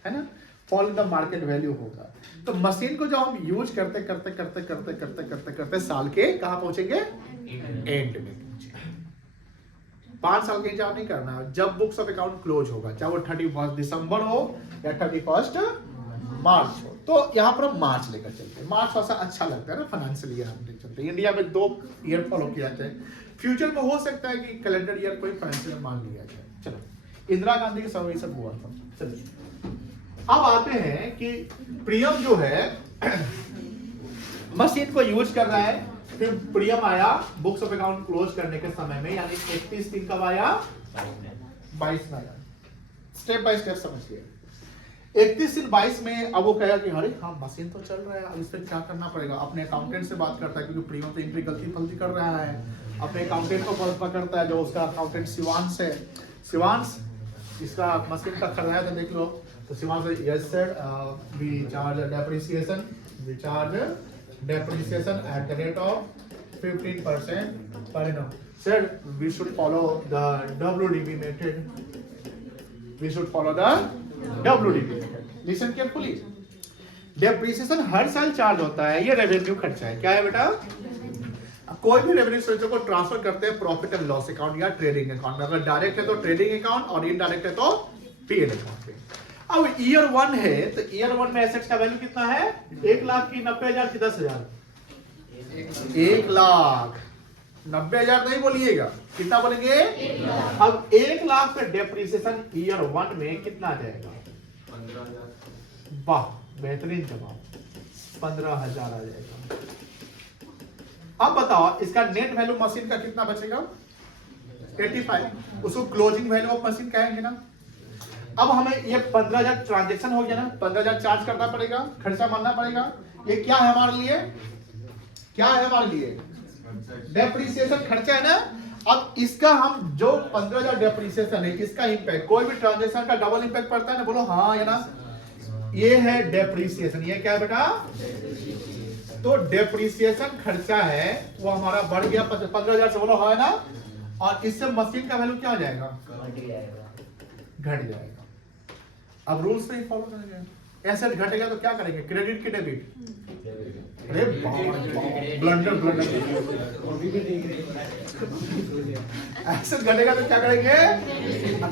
है ना, fall in the market value होगा। तो मशीन को जब हम यूज करते करते करते करते करते करते करते साल के कहां पहुंचेंगे, एंड में 5 साल के हिसाब नहीं करना है, जब बुक्स ऑफ अकाउंट क्लोज होगा, चाहे वो 31 दिसंबर हो या 31 मार्च हो, तो यहाँ पर मार्च लेकर चलते हैं। मार्च थोड़ा सा अच्छा लगता है ना, फाइनेंशियल ईयर हम लेकर चलते हैं। इंडिया में 2 ईयर फॉलो किए जाते हैं, फ्यूचर में हो सकता है कि कैलेंडर ईयर कोई फाइनेंशियल मान लिया जाए। चलो, इंदिरा गांधी के समय सब हुआ था। चलिए अब आते हैं कि प्रियम जो है मशीन को यूज कर रहा है, फिर प्रियम आया बुक्स ऑफ अकाउंट क्लोज करने के समय में, यानी 31 दिन कब आया, 22 में आया। स्टेप बाय स्टेप समझिए। 31 दिन 22 में अब वो कहेगा कि अरे हाँ मशीन तो चल रहा है, अब इस पर क्या करना पड़ेगा। अपने अकाउंटेंट से बात करता है, क्योंकि प्रियम तो एंट्री गलती फलती कर रहा है, अपने अकाउंटेंट को पकड़ता है, जो उसका अकाउंटेंट शिवांश है। शिवांश, इसका मशीन का खर्चा है तो देख लो, तो Shivansh yes sir, we charge depreciation, we charge depreciation at the rate of 15% per annum. Sir, we should follow the WDB method. We should follow the WDB method. Listen carefully. Depreciation हर साल charge होता है, ये revenue खर्चा है। क्या है बेटा? कोई भी रेवेन्यू सोर्स को ट्रांसफर करते हैं प्रॉफिट एंड लॉस अकाउंट या ट्रेडिंग अकाउंट में। अगर डायरेक्ट है तो ट्रेडिंग अकाउंट और इनडायरेक्ट है तो पीएल अकाउंट पे। अब ईयर 1 है तो ईयर 1 में एसेट्स का वैल्यू कितना है, 1 लाख की 90,000 की 10,000, 1 लाख 90,000 नहीं बोलिएगा, कितना बोलेंगे, 1 लाख। अब 1 लाख पे डेप्रिसिएशन ईयर 1 में कितना आ जाएगा, 15,000। वाह बेहतरीन जवाब, 15,000 आ जाएगा। अब बताओ इसका नेट वैल्यू मशीन का कितना बचेगा, 85, उसको क्लोजिंग वैल्यू ऑफ मशीन कहेंगे ना। अब हमें ये 15,000 ट्रांजैक्शन हो गया ना, 15,000 चार्ज करना पड़ेगा, खर्चा मानना पड़ेगा। ये क्या है हमारे लिए, क्या है हमारे लिए, डेप्रिसिएशन खर्चा है ना। अब इसका हम जो 15,000 डेप्रिसिएशन है, इसका इंपैक्ट, कोई भी ट्रांजैक्शन का डबल इंपैक्ट पड़ता है ना, बोलो हाँ या ना। ये है डेप्रिसिएशन, ये क्या है बेटा, तो डेप्रिसिएशन खर्चा है वो हमारा बढ़ गया 15,000 से, बोलो हाँ ना। और इससे मशीन का वैल्यू क्या हो जाएगा, घट जाएगा। अब रूल्स नहीं फॉलो करेंगे, एसेट घटेगा तो क्या करेंगे, क्रेडिट की डेबिट? अरे ब्लंडर एसेट घटेगा तो क्या करेंगे,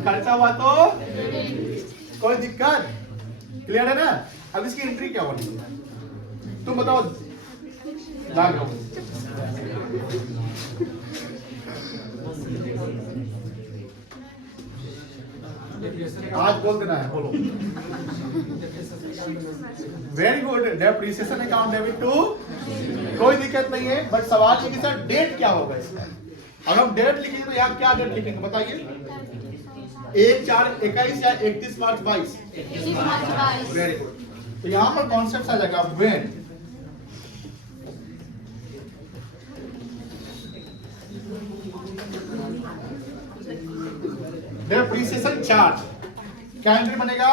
खर्चा हुआ तो कोई दिक्कत, क्लियर है ना? अब इसकी एंट्री क्या होनी है तुम बताओ, लागो आज बोल देना है, बोलो। Very good, depreciation account debit to, कोई दिक्कत नहीं है, बट सवाल ये कि सर डेट क्या होगा इसका? अगर हम डेट लिखेंगे तो यहाँ क्या डेट लिखेंगे बताइए? 1/4/21 या 31 मार्च 22? वेरी गुड, तो यहाँ पर कॉन्सेप्ट आ जाएगा व्हेन डेप्रिसिएशन चार्ज, क्या एंट्री बनेगा?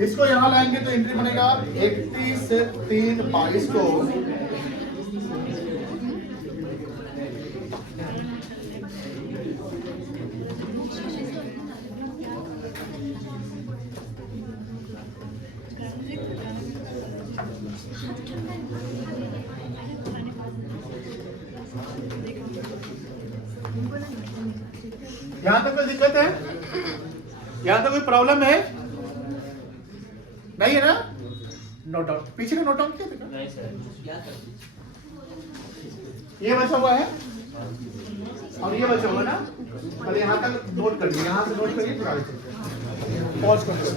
इसको यहां लाएंगे तो एंट्री बनेगा 31/3/22 को यहां तक कोई दिक्कत है? यहां तक कोई प्रॉब्लम है? नहीं है ना? नोट डाउन, पीछे का नोट डाउन किया था? नहीं सर, ये बचा हुआ है और ये बचा हुआ ना, पहले यहाँ तक नोट करिए, यहाँ से नोट करिए, पॉज कर दो।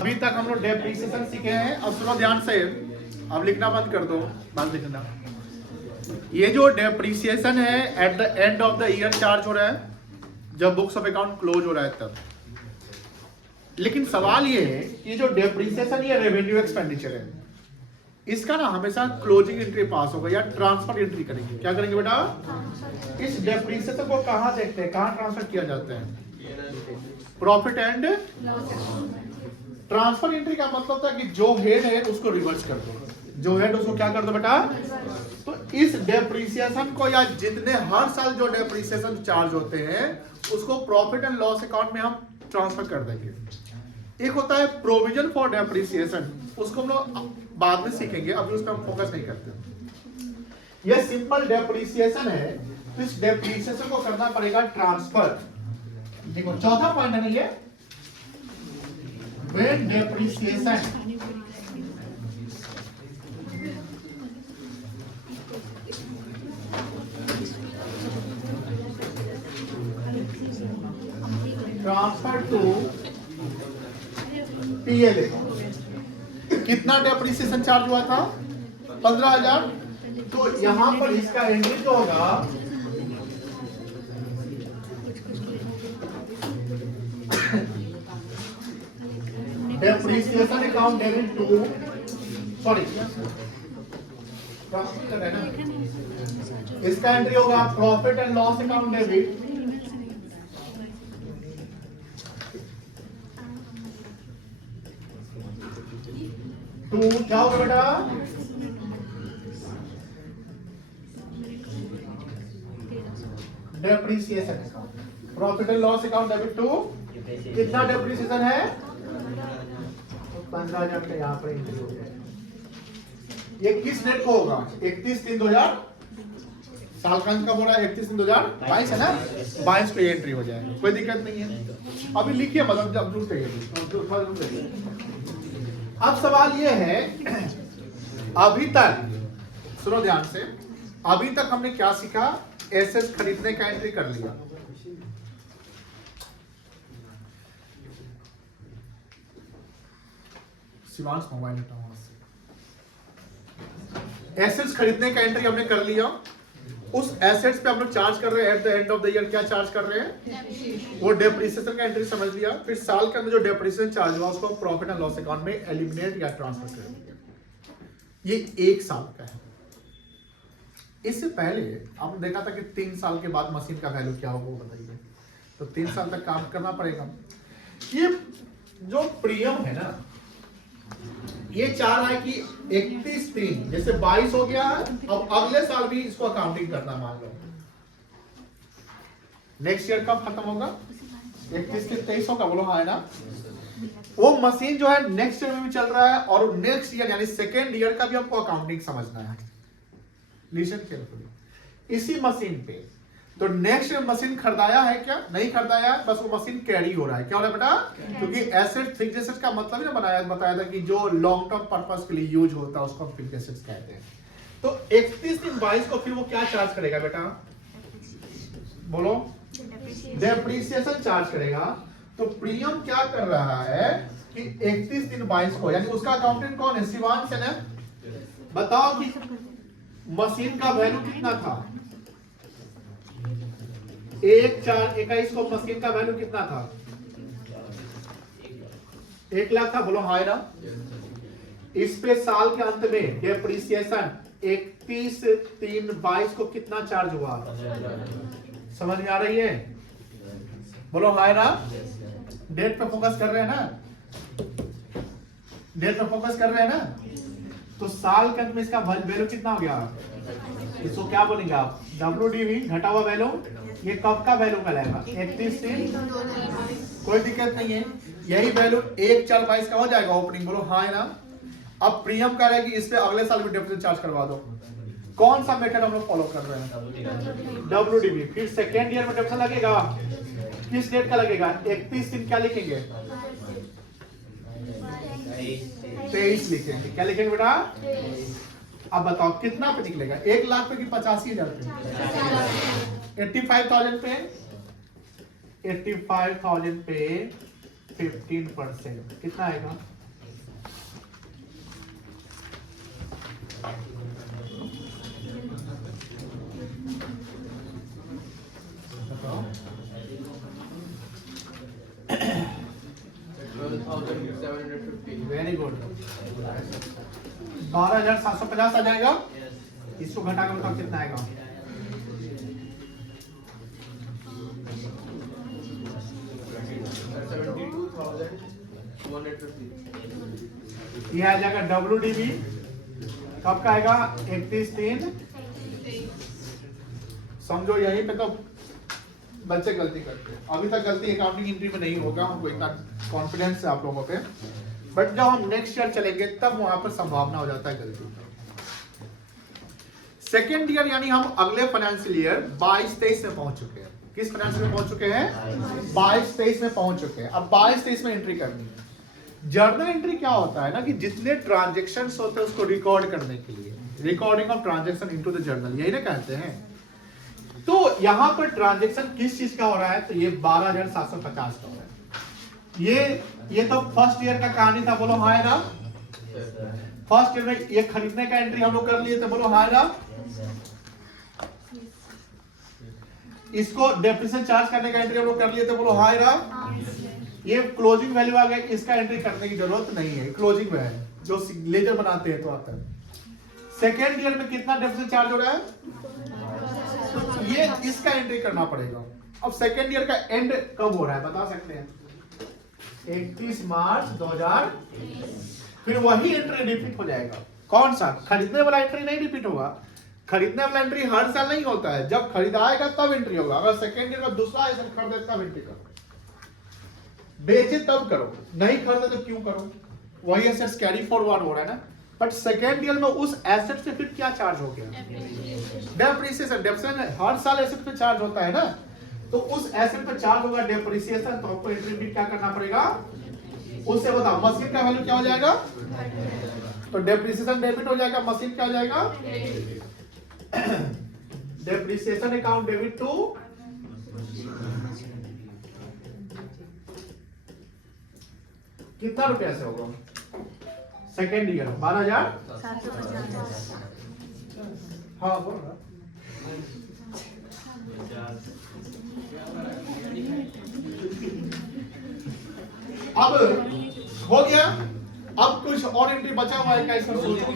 अभी तक हम लोग डेप्रिसिएशन सीखे हैं, अब सुनो ध्यान से, अब लिखना बंद कर दो, बंद लिखना। ये जो डेप्रिसिएशन है eight the end of the year charge हो रहा है, जब बुक्स ऑफ अकाउंट क्लोज हो रहा है तब। लेकिन सवाल ये है कि जो डेप्रिसिएशन ये रेवेन्यू एक्सपेंडिचर है, इसका ना हमेशा क्लोजिंग एंट्री पास होगा या ट्रांसफर एंट्री करेंगे। क्या करेंगे बेटा? इस डेप्रिसिएशन को कहां देखते हैं, कहां ट्रांसफर किया जाता है? प्रॉफिट एंड ट्रांसफर एंट्री का मतलब होता है कि जो हेड है उसको रिवर्स कर दो, जो हेड उसको क्या कर दो बेटा? तो इस डेप्रिसिएशन को या जितने हर साल जो डेप्रिसिएशन चार्ज होते हैं उसको प्रॉफिट एंड लॉस अकाउंट में हम ट्रांसफर कर देंगे। एक होता है प्रोविजन फॉर डेप्रिसिएशन, उसको हम लोग बाद में सीखेंगे, अभी उस पर हम फोकस नहीं करते। ये सिंपल डेप्रिसिएशन है, तो इस डेप्रिसिएशन को करना पड़ेगा ट्रांसफर। देखो चौथा पॉइंट है ये, when depreciation transfer to PL account. कितना डेप्रिसिएशन चार्ज हुआ था? 15,000। तो यहां पर इसका एंट्री जो होगा depreciation account debit to, sorry इसका एंट्री होगा profit and loss account debit to, क्या होगा बेटा? Depreciation account, profit and loss account debit to, कितना डेप्रिसिएशन है? 15,000 का यहाँ पर एंट्री हो गया। ये किस डेट को होगा? 31/3/2000, साल का अंत कब हो रहा है? 31/3/2022 है ना, 22 को एंट्री हो जाएगा, कोई दिक्कत नहीं है। अभी लिखिए, मतलब जब जरूर चाहिए। अब सवाल ये है, अभी तक सुनो ध्यान से, अभी तक हमने क्या सीखा? एसेट्स खरीदने का एंट्री कर लिया, शिवांश मोबाइल हटाओ। एसेट्स खरीदने का एंट्री हमने कर लिया, उस एसेट्स पे हम लोग चार्ज कर रहे हैं eight the end of the year, क्या चार्ज कर रहे हैं? वो डेप्रिसिएशन का एंट्री समझ लिया। फिर साल के अंदर जो डेप्रिसिएशन चार्ज हुआ उसको प्रॉफिट एंड लॉस अकाउंट में एलिमिनेट या ट्रांसफर कर दिया। ये 1 साल का है। इससे पहले आपने देखा था कि 3 साल के बाद मशीन का वैल्यू क्या होगा वो बताइए, तो 3 साल तक काम करना पड़ेगा। ये जो प्रीमियम है ना, ये चाह रहा है कि 31/3 जैसे 22 हो गया है, अब अगले साल भी इसको अकाउंटिंग करना, मान लो नेक्स्ट ईयर कब खत्म होगा, 31/3 होगा, बोलो हाँ है ना। वो मशीन जो है नेक्स्ट ईयर में भी चल रहा है और नेक्स्ट ईयर यानी सेकेंड ईयर का भी हमको अकाउंटिंग समझना है। लिसन केयरफुली, इसी मशीन पे तो नेक्स्ट मशीन खरीदाया है क्या, नहीं खरीदाया है, बस वो मशीन कैरी हो रहा है। क्या हो रहा है बेटा, क्योंकि एसेट फिक्स्ड एसेट का मतलब ही ना बताया था कि जो लॉन्ग टर्म पर्पस के लिए यूज होता है उसको हम फिक्स्ड एसेट्स कहते हैं। तो 31/22 को फिर वो क्या चार्ज करेगा बेटा, बोलो, डेप्रिसिएशन चार्ज करेगा। तो प्रीमियम क्या कर रहा है कि 31/22 को, यानी उसका अकाउंटेंट कौन है, शिवांश है ना। बताओ कि मशीन का वैल्यू कितना था, 1/4/21 को मशीन का वैल्यू कितना था, 1 लाख था, बोलो हाँ ना। इस पे साल के अंत में डेप्रिसिएशन 31/3/22 को कितना चार्ज हुआ, समझ में आ रही है, बोलो हाँ ना। डेट पे फोकस कर रहे हैं ना, डेट पे फोकस कर रहे हैं ना। तो साल के अंत में इसका वैल्यू कितना हो गया, इसको क्या बोलेंगे आप, WDV घटा हुआ वैल्यू। ये कब का वैल्यू कहलाएगा, 31/3, कोई दिक्कत नहीं है, यही वैल्यू 1/4/22 का हो जाएगा ओपनिंग, बोलो हाँ ना। अब प्रीमियम कह रहा है कि इस पे अगले साल भी डेप्रिसिएशन चार्ज करवा दो। कौन सा मेथड हम लोग फॉलो कर रहे हैं, WDV। फिर सेकेंड ईयर में डेप्रिसिएशन लगेगा, किस डेट का लगेगा, 31/3 क्या लिखेंगे, 23 लिखेंगे, क्या लिखेंगे बेटा। अब बताओ कितना पे निकलेगा, 1 लाख पे कि 85,000 पे, 85,000 पे, 85,000 पे 15% कितना आएगा, बताओ। 12,750। वेरी गुड, 12,750 आ जाएगा। इसको घटा कर बताओ कितना आएगा, ये आ जाएगा WDV। कब का आएगा, 31/3। समझो यहीं पे तो बच्चे गलती करते हैं, अभी तक गलती अकाउंटिंग एंट्री में नहीं होगा, हमको इतना कॉन्फिडेंस है आप लोगों पे, बट जब हम नेक्स्ट ईयर चलेंगे तब वहां पर संभावना हो जाता है गलती का। सेकेंड ईयर यानी हम अगले फाइनेंशियल ईयर 22-23 में पहुंच चुके हैं। किस फाइनेंशियल में पहुंच चुके हैं, 22-23 में पहुंच चुके हैं। अब 22-23 में एंट्री करनी है। जर्नल एंट्री क्या होता है ना कि जितने ट्रांजेक्शन्स होते हैं उसको रिकॉर्ड करने के लिए, recording of transaction into the journal, यही ना कहते हैं। तो यहां पर ट्रांजेक्शन किस चीज का हो रहा है, तो ये 12,750 का हो रहा है। ये तो फर्स्ट ईयर का कहानी था, बोलो हाँ ना। फर्स्ट ईयर में ये खरीदने का एंट्री हम लोग कर लिए थे, बोलो हाँ ना। इसको डेप्रिसिएशन चार्ज करने का एंट्री हम लोग कर लिए थे, बोलो हाँ ना। ये क्लोजिंग वैल्यू आ गया, इसका एंट्री करने की जरूरत नहीं है, क्लोजिंग में है, जो लेजर बनाते हैं तो आता है। सेकेंड ईयर में कितना डेप्रिसिएशन चार्ज हो रहा है, तो ये इसका एंट्री करना पड़ेगा। अब सेकेंड ईयर का एंड कब हो रहा है बता सकते हैं, 31 मार्च 2000। फिर वही एंट्री रिपीट हो जाएगा। कौन सा, खरीदने वाला एंट्री नहीं रिपीट होगा। खरीदने वाला एंट्री हर साल नहीं होता है, जब खरीदाएगा तब एंट्री होगा। अगर सेकेंड ईयर में दूसरा एसेट खरीदे तब एंट्री करो, बेचे तब करो, नहीं खरीदे तो क्यों करो, वही एसेट्स कैरी फॉरवर्ड हो रहा है ना। बट सेकेंड ईयर में उस एसेट से फिर क्या चार्ज हो गया, डेप्रिसिएशन। डेप्रिसिएशन हर साल एसेट पे चार्ज होता है ना, तो उस एसेट पे चार्ज होगा डेप्रिसिएशन, तो आपको एंट्री भी क्या करना पड़ेगा, उससे बताओ मशीन का वैल्यू क्या हो जाएगा, तो डेप्रिसिएशन डेबिट हो जाएगा, मशीन क्या हो जाएगा, डेप्रिसिएशन अकाउंट डेबिट टू कितना रुपया से होगा, सेकेंड ईयर 12,750। हाँ बोल रहा। अब हो गया, अब कुछ और एंट्री बचा हुआ है क्या इसमें सोचो।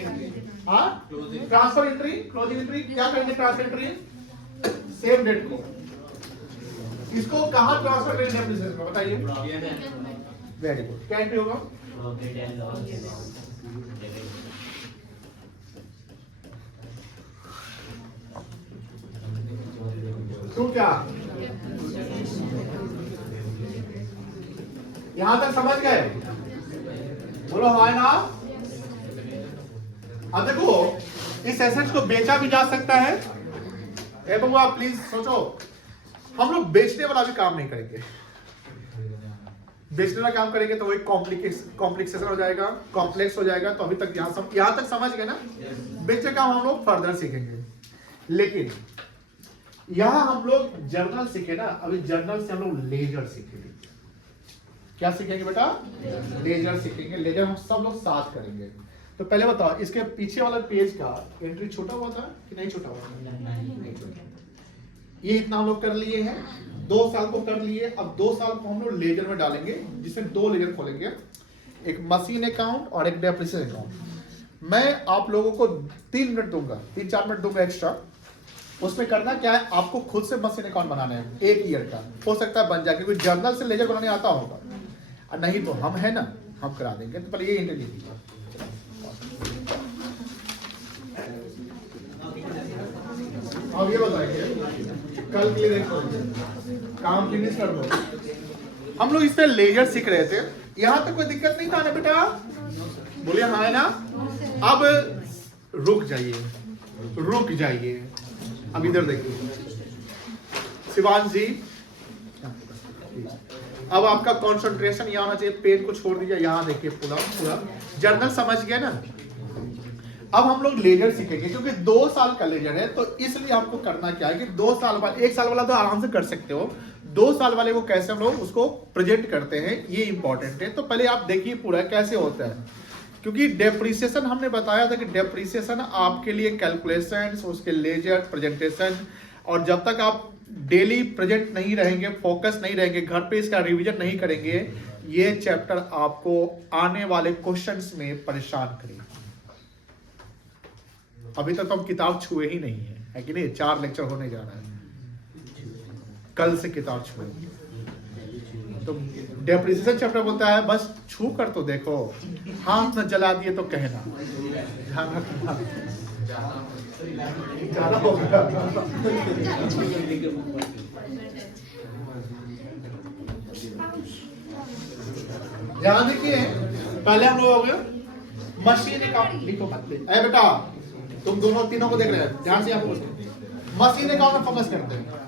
हाँ, ट्रांसफर एंट्री, क्लोजिंग एंट्री, क्या करेंगे ट्रांसफर एंट्री, सेम डेट को इसको कहां ट्रांसफर करेंगे, बताइए वेरी गुड। क्या एंट्री होगा? Profit and loss account. Debit. तू क्या यहां तक समझ गए? बोलो हाँ ना। अब देखो इस एसेट्स को बेचा भी जा सकता है। ए बबुआ प्लीज सोचो, हम लोग बेचने वाला भी काम नहीं करेंगे। बेचने वाला काम करेंगे तो वही कॉम्प्लिकेशन हो जाएगा, कॉम्प्लेक्स हो जाएगा। तो अभी तक यहाँ तक समझ गए ना? बेचने का हम लोग फर्दर सीखेंगे। लेकिन यहां हम लोग जर्नल सीखे ना, अभी जर्नल से हम लोग लेजर सीखेंगे। क्या सीखेंगे बेटा? लेजर सीखेंगे। लेजर हम सब लोग साथ करेंगे। तो पहले बताओ, इसके पीछे वाला पेज का एंट्री छोटा हुआ था कि नहीं छोटा हुआ था? नहीं छोटा। ये इतना हम लोग कर लिए हैं, 2 साल को कर लिए। अब 2 साल को हम लोग लेजर में डालेंगे, जिसमें 2 लेजर खोलेंगे, एक मशीन अकाउंट और एक डेप्रिसिएशन अकाउंट। मैं आप लोगों को 3 मिनट दूंगा, 3-4 मिनट दूंगा एक्स्ट्रा। उसमें करना क्या है, आपको खुद से मशीन अकाउंट बनाना है 1 ईयर का। हो सकता है बन जाए, क्योंकि जर्नल से लेजर बनाने आता होगा, और नहीं तो हम है ना, हम करा देंगे। तो पहले ये इंटरव्यू कीजिए। अब ये बताइए, कल के लिए देखो काम फिनिश कर दो। हम लोग इस पे लेजर सीख रहे थे, यहां तक कोई दिक्कत नहीं था ना बेटा? बोलिए हाँ है ना? अब रुक जाइए, रुक जाइए। अब इधर देखिए शिवांश जी, अब आपका कंसंट्रेशन यहाँ होना चाहिए। पेन को छोड़ दीजिए, यहाँ देखिए पूरा पूरा जर्नल समझ गए ना? अब हम लोग लेजर सीखेंगे, क्योंकि 2 साल का लेजर है। तो इसलिए आपको करना क्या है कि 2 साल वाला, 1 साल वाला तो आराम से कर सकते हो, 2 साल वाले को कैसे हम लोग उसको प्रेजेंट करते हैं, ये इंपॉर्टेंट है। तो पहले आप देखिए पूरा कैसे होता है। क्योंकि डेप्रिसिएशन हमने बताया था कि डेप्रिसिएशन आपके लिए कैलकुलेशंस, उसके लेजर, प्रेजेंटेशन, और जब तक आप डेली प्रेजेंट नहीं रहेंगे, फोकस नहीं रहेंगे, घर पे इसका रिवीजन नहीं करेंगे, ये चैप्टर आपको आने वाले क्वेश्चंस में परेशान करेगा। अभी तक तो हम किताब छुए ही नहीं है कि नहीं? 4 लेक्चर होने जा रहा है, कल से किताब छुएंगे। तो डेप्रिसिएशन चैप्टर बोलता है बस छू कर तो देखो, हाथ न जला दिए तो कहना। ज़्यादा हो गया। ध्यान देखिए, पहले हम लोग हो गए मशीन अकाउंट। लिखो मत, ए बेटा तुम दोनों तीनों को देख रहे हैं, ध्यान से आपको मशीन अकाउंट में फोकस करते हैं।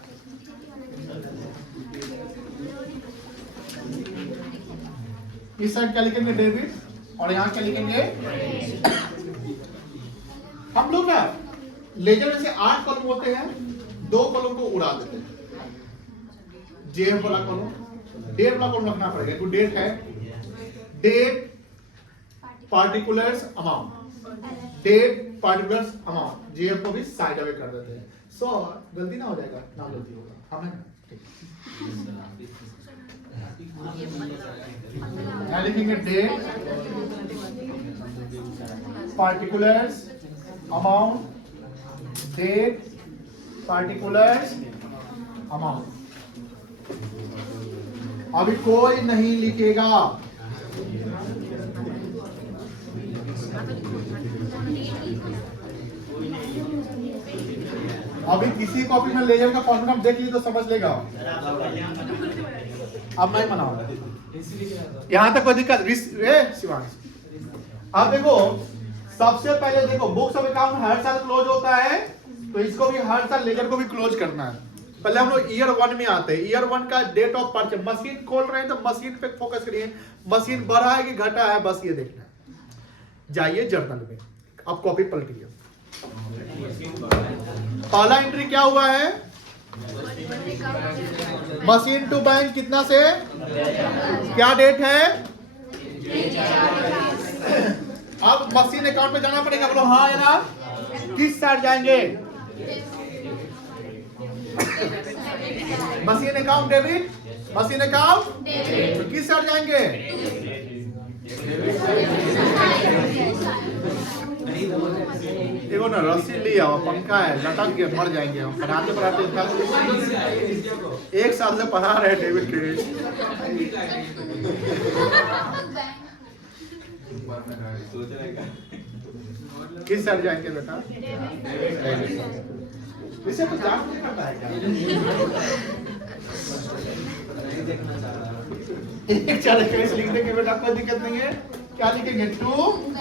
इस साइड क्या लिखेंगे? डेबिट, और यहाँ क्या लिखेंगे? हम लोग ना लेजर में से 8 कॉलम होते हैं, 2 कॉलम को उड़ा देते हैं। जेएफ वाला कॉलम, डेट वाला कॉलम रखना पड़ेगा। तो डेट है, date particulars amount, date particulars amount. JF को भी साइड अवे कर देते हैं। सो गलती ना हो जाएगा, ना गलती होगा, हमें यहाँ लिखेंगे date particulars amount, date particulars amount. अभी कोई नहीं लिखेगा, अभी किसी कॉपी में लेजर का फॉर्मूला देख ली तो समझ लेगा। अब मैं बनाऊंगा, यहां तक कोई दिक्कत? शिवांश अब देखो, सबसे पहले देखो बुक्स ऑफ अकाउंट हर साल क्लोज होता है, तो इसको भी हर साल लेजर को भी क्लोज करना है। पहले हम लोग ईयर 1 में आते हैं। ईयर 1 का डेट ऑफ परचेज, मशीन खोल रहे हैं तो मशीन पे फोकस करिए, मशीन बढ़ा है कि घटा है, बस ये देखना है। जाइए जर्नल में, अब कॉपी पलटिए। पहला एंट्री क्या हुआ है? मशीन टू बैंक कितना से क्या डेट है? अब मशीन अकाउंट में जाना पड़ेगा। बोलो हाँ या ना? किस साइड जाएंगे? Machine account debit, machine account तो किस साइड जाएंगे? देखो ना रस्सी लिया और पंखा है, लटक गया, मर जाएंगे हम। पढ़ाते पढ़ाते इतना 1 साल से पढ़ा रहे डेविड क्रेडिट। किस साइड जाएंगे बेटा? इसे तो जान नहीं करता है क्या? एक 4 लिख देंगे बेटा, कोई दिक्कत नहीं है। क्या लिखेंगे? 2।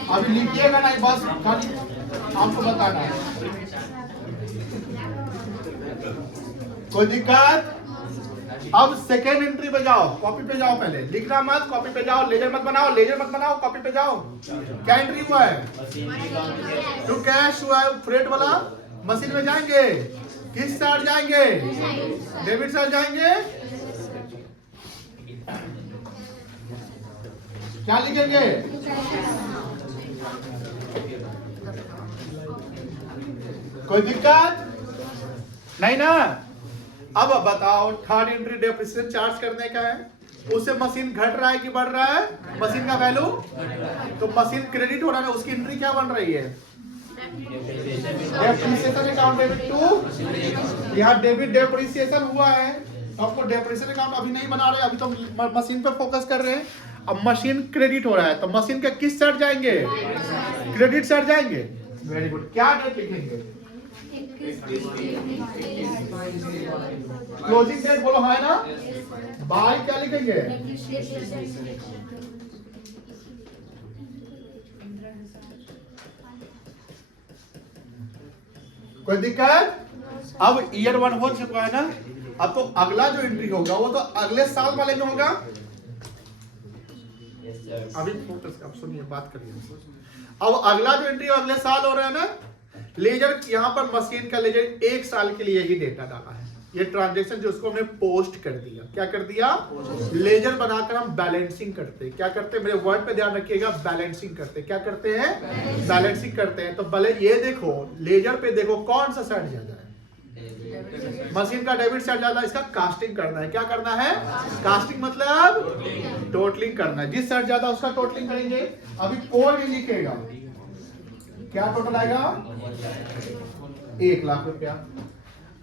अभी लिखिएगा नहीं, बस खाली आपको बताना है। कोई दिक्कत? अब सेकेंड एंट्री पे जाओ, कॉपी पे जाओ, पहले लिखना मत, कॉपी पे जाओ, लेजर मत बनाओ, कॉपी पे जाओ। क्या एंट्री हुआ है? टू कैश हुआ है, फ्रेट वाला मशीन में जाएंगे। किस साइड जाएंगे? डेबिट साइड जाएंगे। क्या लिखेंगे? कोई दिक्कत नहीं ना? अब बताओ, थर्ड एंट्री डेप्रिसिएशन चार्ज करने का है। उससे मशीन घट रहा है कि बढ़ रहा है? मशीन का वैल्यू, तो मशीन क्रेडिट हो रहा है, उसकी एंट्री क्या बन रही है? Depreciation account debit to. यहाँ डेबिट डेप्रिसिएशन हुआ है, तो आपको डेप्रिसिएशन अकाउंट अभी नहीं बना रहे, अभी तो मशीन पे फोकस कर रहे हैं। अब मशीन क्रेडिट हो रहा है, तो मशीन के किस साइड जाएंगे? क्रेडिट साइड जाएंगे। Very good. क्या डेट लिखेंगे? क्लोजिंग डेट बोलो, है ना? बाय क्या लिखेंगे? कोई दिक्कत? अब ईयर 1 हो चुका है ना? अब तो अगला जो एंट्री होगा वो तो अगले साल वाले में होगा। अभी फोकस, अब सुनिए, बात करिए। अब अगला जो एंट्री अगले साल हो रहा है ना, लेजर यहाँ पर मशीन का लेजर 1 साल के लिए ही डेटा डाला है। ये ट्रांजैक्शन जो उसको हमने पोस्ट कर दिया। क्या कर दिया? लेजर बनाकर हम बैलेंसिंग करते हैं। क्या करते हैं? मेरे वर्ड पे ध्यान रखिएगा, बैलेंसिंग करते हैं। क्या करते हैं? बैलेंसिंग करते हैं। तो भले ये देखो, लेजर पे देखो कौन सा साइड ज्यादा है? मशीन का डेबिट साइड ज्यादा, इसका कास्टिंग करना है। क्या करना है? कास्टिंग मतलब टोटलिंग करना है। जिस साइड ज्यादा उसका टोटलिंग करेंगे। अभी कोई नहीं लिखेगा, क्या टोटल आएगा? 1 लाख रुपया।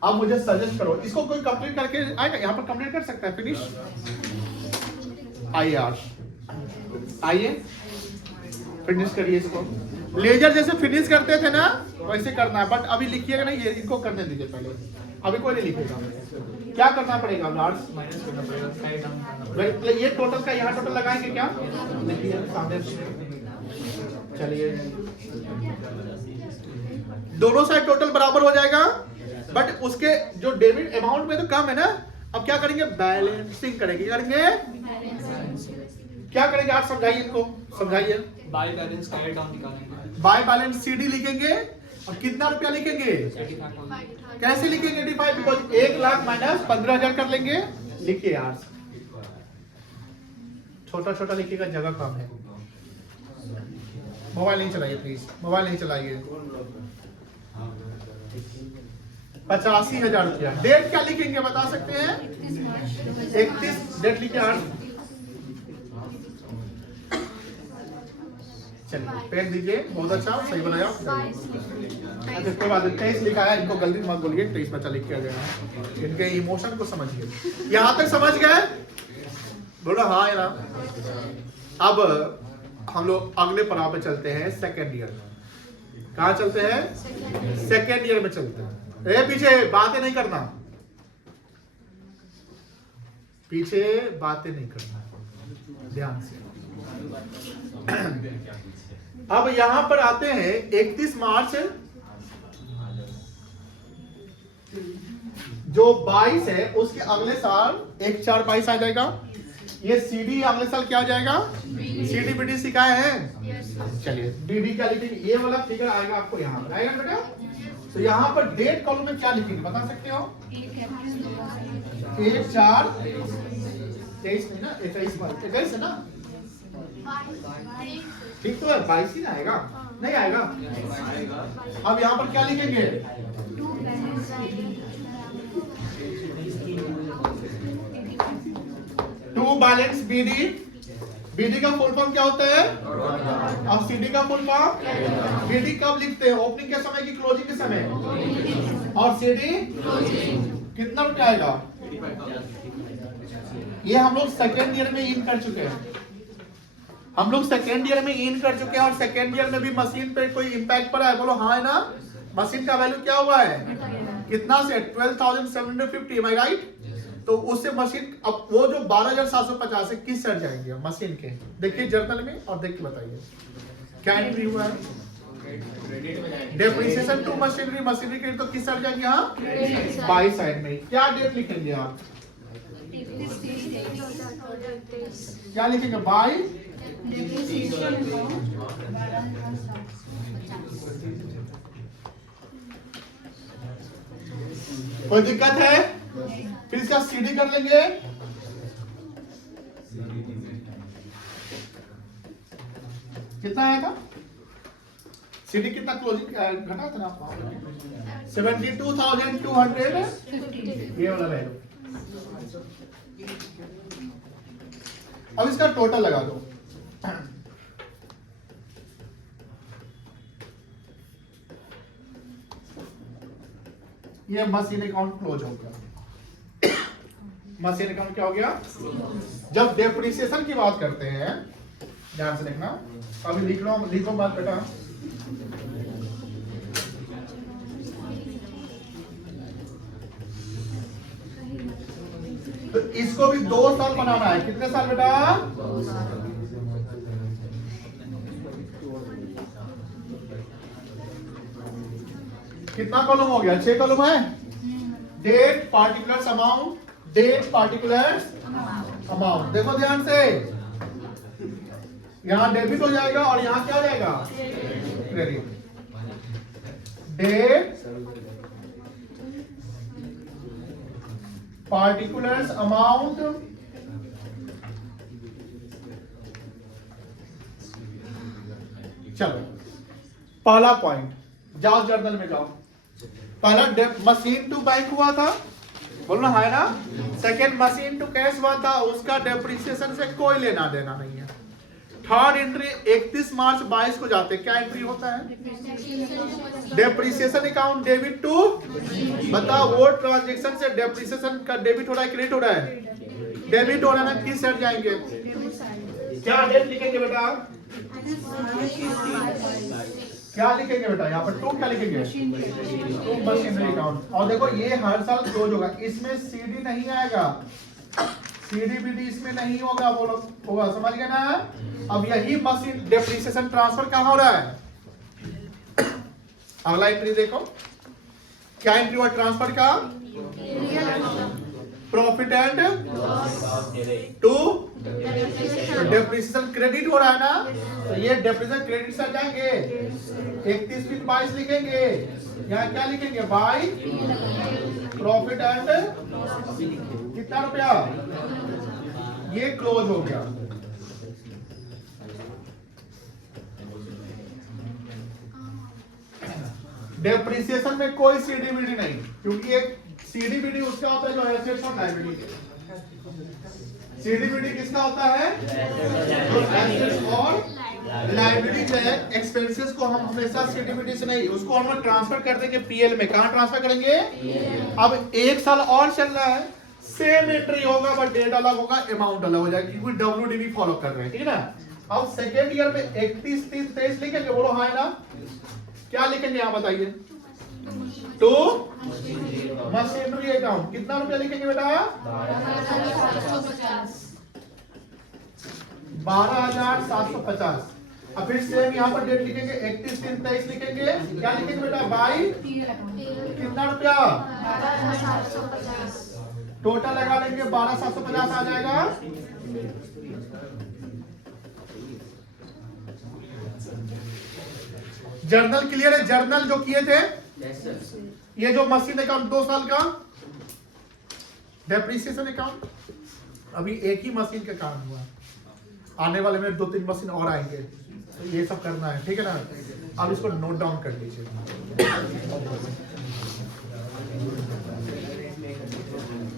अब मुझे सजेस्ट करो, इसको कोई कंप्लीट करके आएगा? यहाँ पर कंप्लीट कर सकता है। फिनिश आइए, आइए फिनिश करिए इसको। लेजर जैसे फिनिश करते थे ना, वैसे करना है। बट अभी लिखिएगा नहीं, ये इनको करने दीजिए पहले। अभी कोई नहीं लिखेगा। क्या करना पड़ेगा? माइनस करना पड़ेगा। ये टोटल का यहाँ टोटल लगाएंगे क्या? देखिए सामने, चलिए दोनों साइड टोटल बराबर हो जाएगा। बट उसके जो डेबिट अमाउंट में तो कम है ना। अब क्या करेंगे? बैलेंसिंग करेंगे। क्या करेंगे? आप समझाइए इनको, समझाइए। बाय बैलेंस कैरेट डाउन निकालेंगे। बाय बैलेंस सीडी लिखेंगे। और कितना रुपया लिखेंगे? कैसे लिखेंगे? 85, बिकॉज 1 लाख माइनस 15,000 कर लेंगे। लिखिए यार, छोटा छोटा लिखिएगा, जगह कम है। मोबाइल नहीं चलाइए प्लीज, मोबाइल नहीं चलाइए। 85,000 रुपया। डेट क्या लिखेंगे बता सकते हैं? 31 डेट लिखिए यार। चलिए पेन दीजिए, बहुत अच्छा, सही बनाया। अच्छा कोई बात नहीं, 23 लिखा है, इनको गलती मत बोलिए, 23 बच्चा लिख के गया है। इनके इमोशन को समझिए। यहाँ तक समझ गए? बोलो हाँ यार। अब हम लोग अगले पड़ाव पे चलते हैं, सेकेंड ईयर में। कहाँ चलते हैं? सेकेंड ईयर में चलते हैं। पीछे बातें नहीं करना, पीछे बातें नहीं करना, ध्यान से। अब यहां पर आते हैं 31 मार्च, जो 22 है उसके अगले साल 1/4/22 आ जाएगा। ये सीडी अगले साल क्या हो जाएगा? सीडी बीडी सिखाए हैं। चलिए बीडी क्या लिखेंगे? ये वाला फिगर आएगा आपको यहाँ पर, आएगा बेटा। तो यहाँ पर डेट कॉलम में क्या लिखेंगे बता सकते हो? 1/4/23 नहीं ना, 21 है ना? ठीक तो है, 22 ही ना आएगा? नहीं आएगा। अब यहाँ पर क्या लिखेंगे? 2 बैलेंस बीडी। बीडी का फुल फॉर्म क्या होता है? अब सीडी का फुल फॉर्म, बीडी कब लिखते हैं? ओपनिंग के समय की क्लोजिंग के समय? और सीडी कितना रुपया आएगा? ये हम लोग सेकेंड ईयर में इन कर चुके हैं, हम लोग सेकेंड ईयर में इन कर चुके हैं, और सेकेंड ईयर में भी मशीन पे कोई इंपैक्ट पड़ा है? बोलो हाँ है ना। मशीन का वैल्यू क्या हुआ है? कितना से? 12,750, am I right? तो उससे मशीन, अब वो जो 12,750 है किस सर जाएंगे मशीन के? देखिए जर्नल में और देख के बताइए क्या एंट्री हुआ है। Depreciation to machinery, machinery credit तो किस सर जाएंगे? हाँ, बाई साइड में। क्या डेट लिखेंगे आप? क्या लिखेंगे? बाई कोई दिक्कत है? फिर इसका सीडी कर लेंगे। कितना आया था? सीडी कितना क्लोजिंग घटा था ना? 72,200, ये वाला ले लो। अब इसका टोटल लगा दो। ये मशीन अकाउंट क्लोज हो गया। मशीन अकाउंट क्या हो गया? जब डेप्रिसिएशन की बात करते हैं, ध्यान से देखना, अभी लिखो बात बेटा। तो इसको भी 2 साल बनाना है। कितने साल बेटा? 2 साल। कितना कॉलम हो गया? 6 कॉलम है। Date particulars amount, date particulars amount. देखो ध्यान से, यहां डेबिट हो जाएगा और यहां क्या जाएगा? क्रेडिट। डेट पार्टिकुलर्स अमाउंट, चलो पहला पॉइंट, जाओ जर्नल में जाओ। पहला मशीन टू बैंक हुआ था, बोलना है ना। सेकेंड मशीन टू कैश हुआ था, उसका डेप्रिसिएशन से कोई लेना देना नहीं है। थर्ड एंट्री 31 मार्च 22 को जाते, क्या एंट्री होता है? डेप्रिसिएशन अकाउंट डेबिट टू, बताओ वो ट्रांजेक्शन से डेप्रिसिएशन का डेबिट हो रहा है क्रेडिट हो रहा है? डेबिट हो रहा है ना, किस साइड जाएंगे? क्या डेट लिखेंगे बेटा? क्या लिखेंगे बेटा यहाँ पर? टू क्या लिखेंगे? To machinery account. और देखो ये हर साल क्लोज होगा, इसमें सीडी नहीं आएगा, सीडी बीडी इसमें नहीं होगा, बोलो होगा, समझ गए ना। अब यही मशीन डेप्रिसिएशन ट्रांसफर कहाँ हो रहा है? अगला एंट्री देखो, क्या एंट्री हुआ ट्रांसफर का? Profit and to depreciation credit हो रहा है ना, तो ये डेप्रिसिएशन क्रेडिट से जाएंगे। 31/22 लिखेंगे, यहाँ क्या लिखेंगे? बाय प्रॉफिट एंड कितना रुपया? ये क्लोज हो गया। डेप्रिसिएशन में कोई सीडीबीडी नहीं, क्योंकि एक सीडीबीडी उसका होता है जो एसेट्स और लायबिलिटी। सीडीबीडी किसका होता है? जो एसेट्स और लायबिलिटी जो है, एक्सपेंसेस को हम हमेशा सीडीबीडी से नहीं, उसको हम ट्रांसफर कर देंगे पीएल में। कहां ट्रांसफर करेंगे? अब 1 साल और चल रहा है, सेम एंट्री होगा बट डेट अलग होगा, अमाउंट अलग हो जाएगा, क्योंकि डब्ल्यूडीबी फॉलो कर रहे हैं, ठीक है ना। अब सेकेंड ईयर में 31, 30, 23 लिखेंगे, बोलो हाँ है ना। क्या लिखेंगे यहाँ बताइए? To machinery account. कितना रुपया लिखेंगे बेटा? 12,750। अब फिर सेम यहाँ पर डेट लिखेंगे, 31, 3, 23 लिखेंगे। क्या लिखेंगे बेटा? बाई कितना रुपया? टोटल लगा लेंगे, 12,750 आ जाएगा। जर्नल क्लियर है? जर्नल जो किए थे, ये जो मशीन अकाउंट 2 साल का डेप्रिसिएशन अकाउंट, अभी एक ही मशीन का काम हुआ, आने वाले में 2-3 मशीन और आएंगे, तो ये सब करना है, ठीक है ना। अब इसको नोट डाउन कर लीजिए।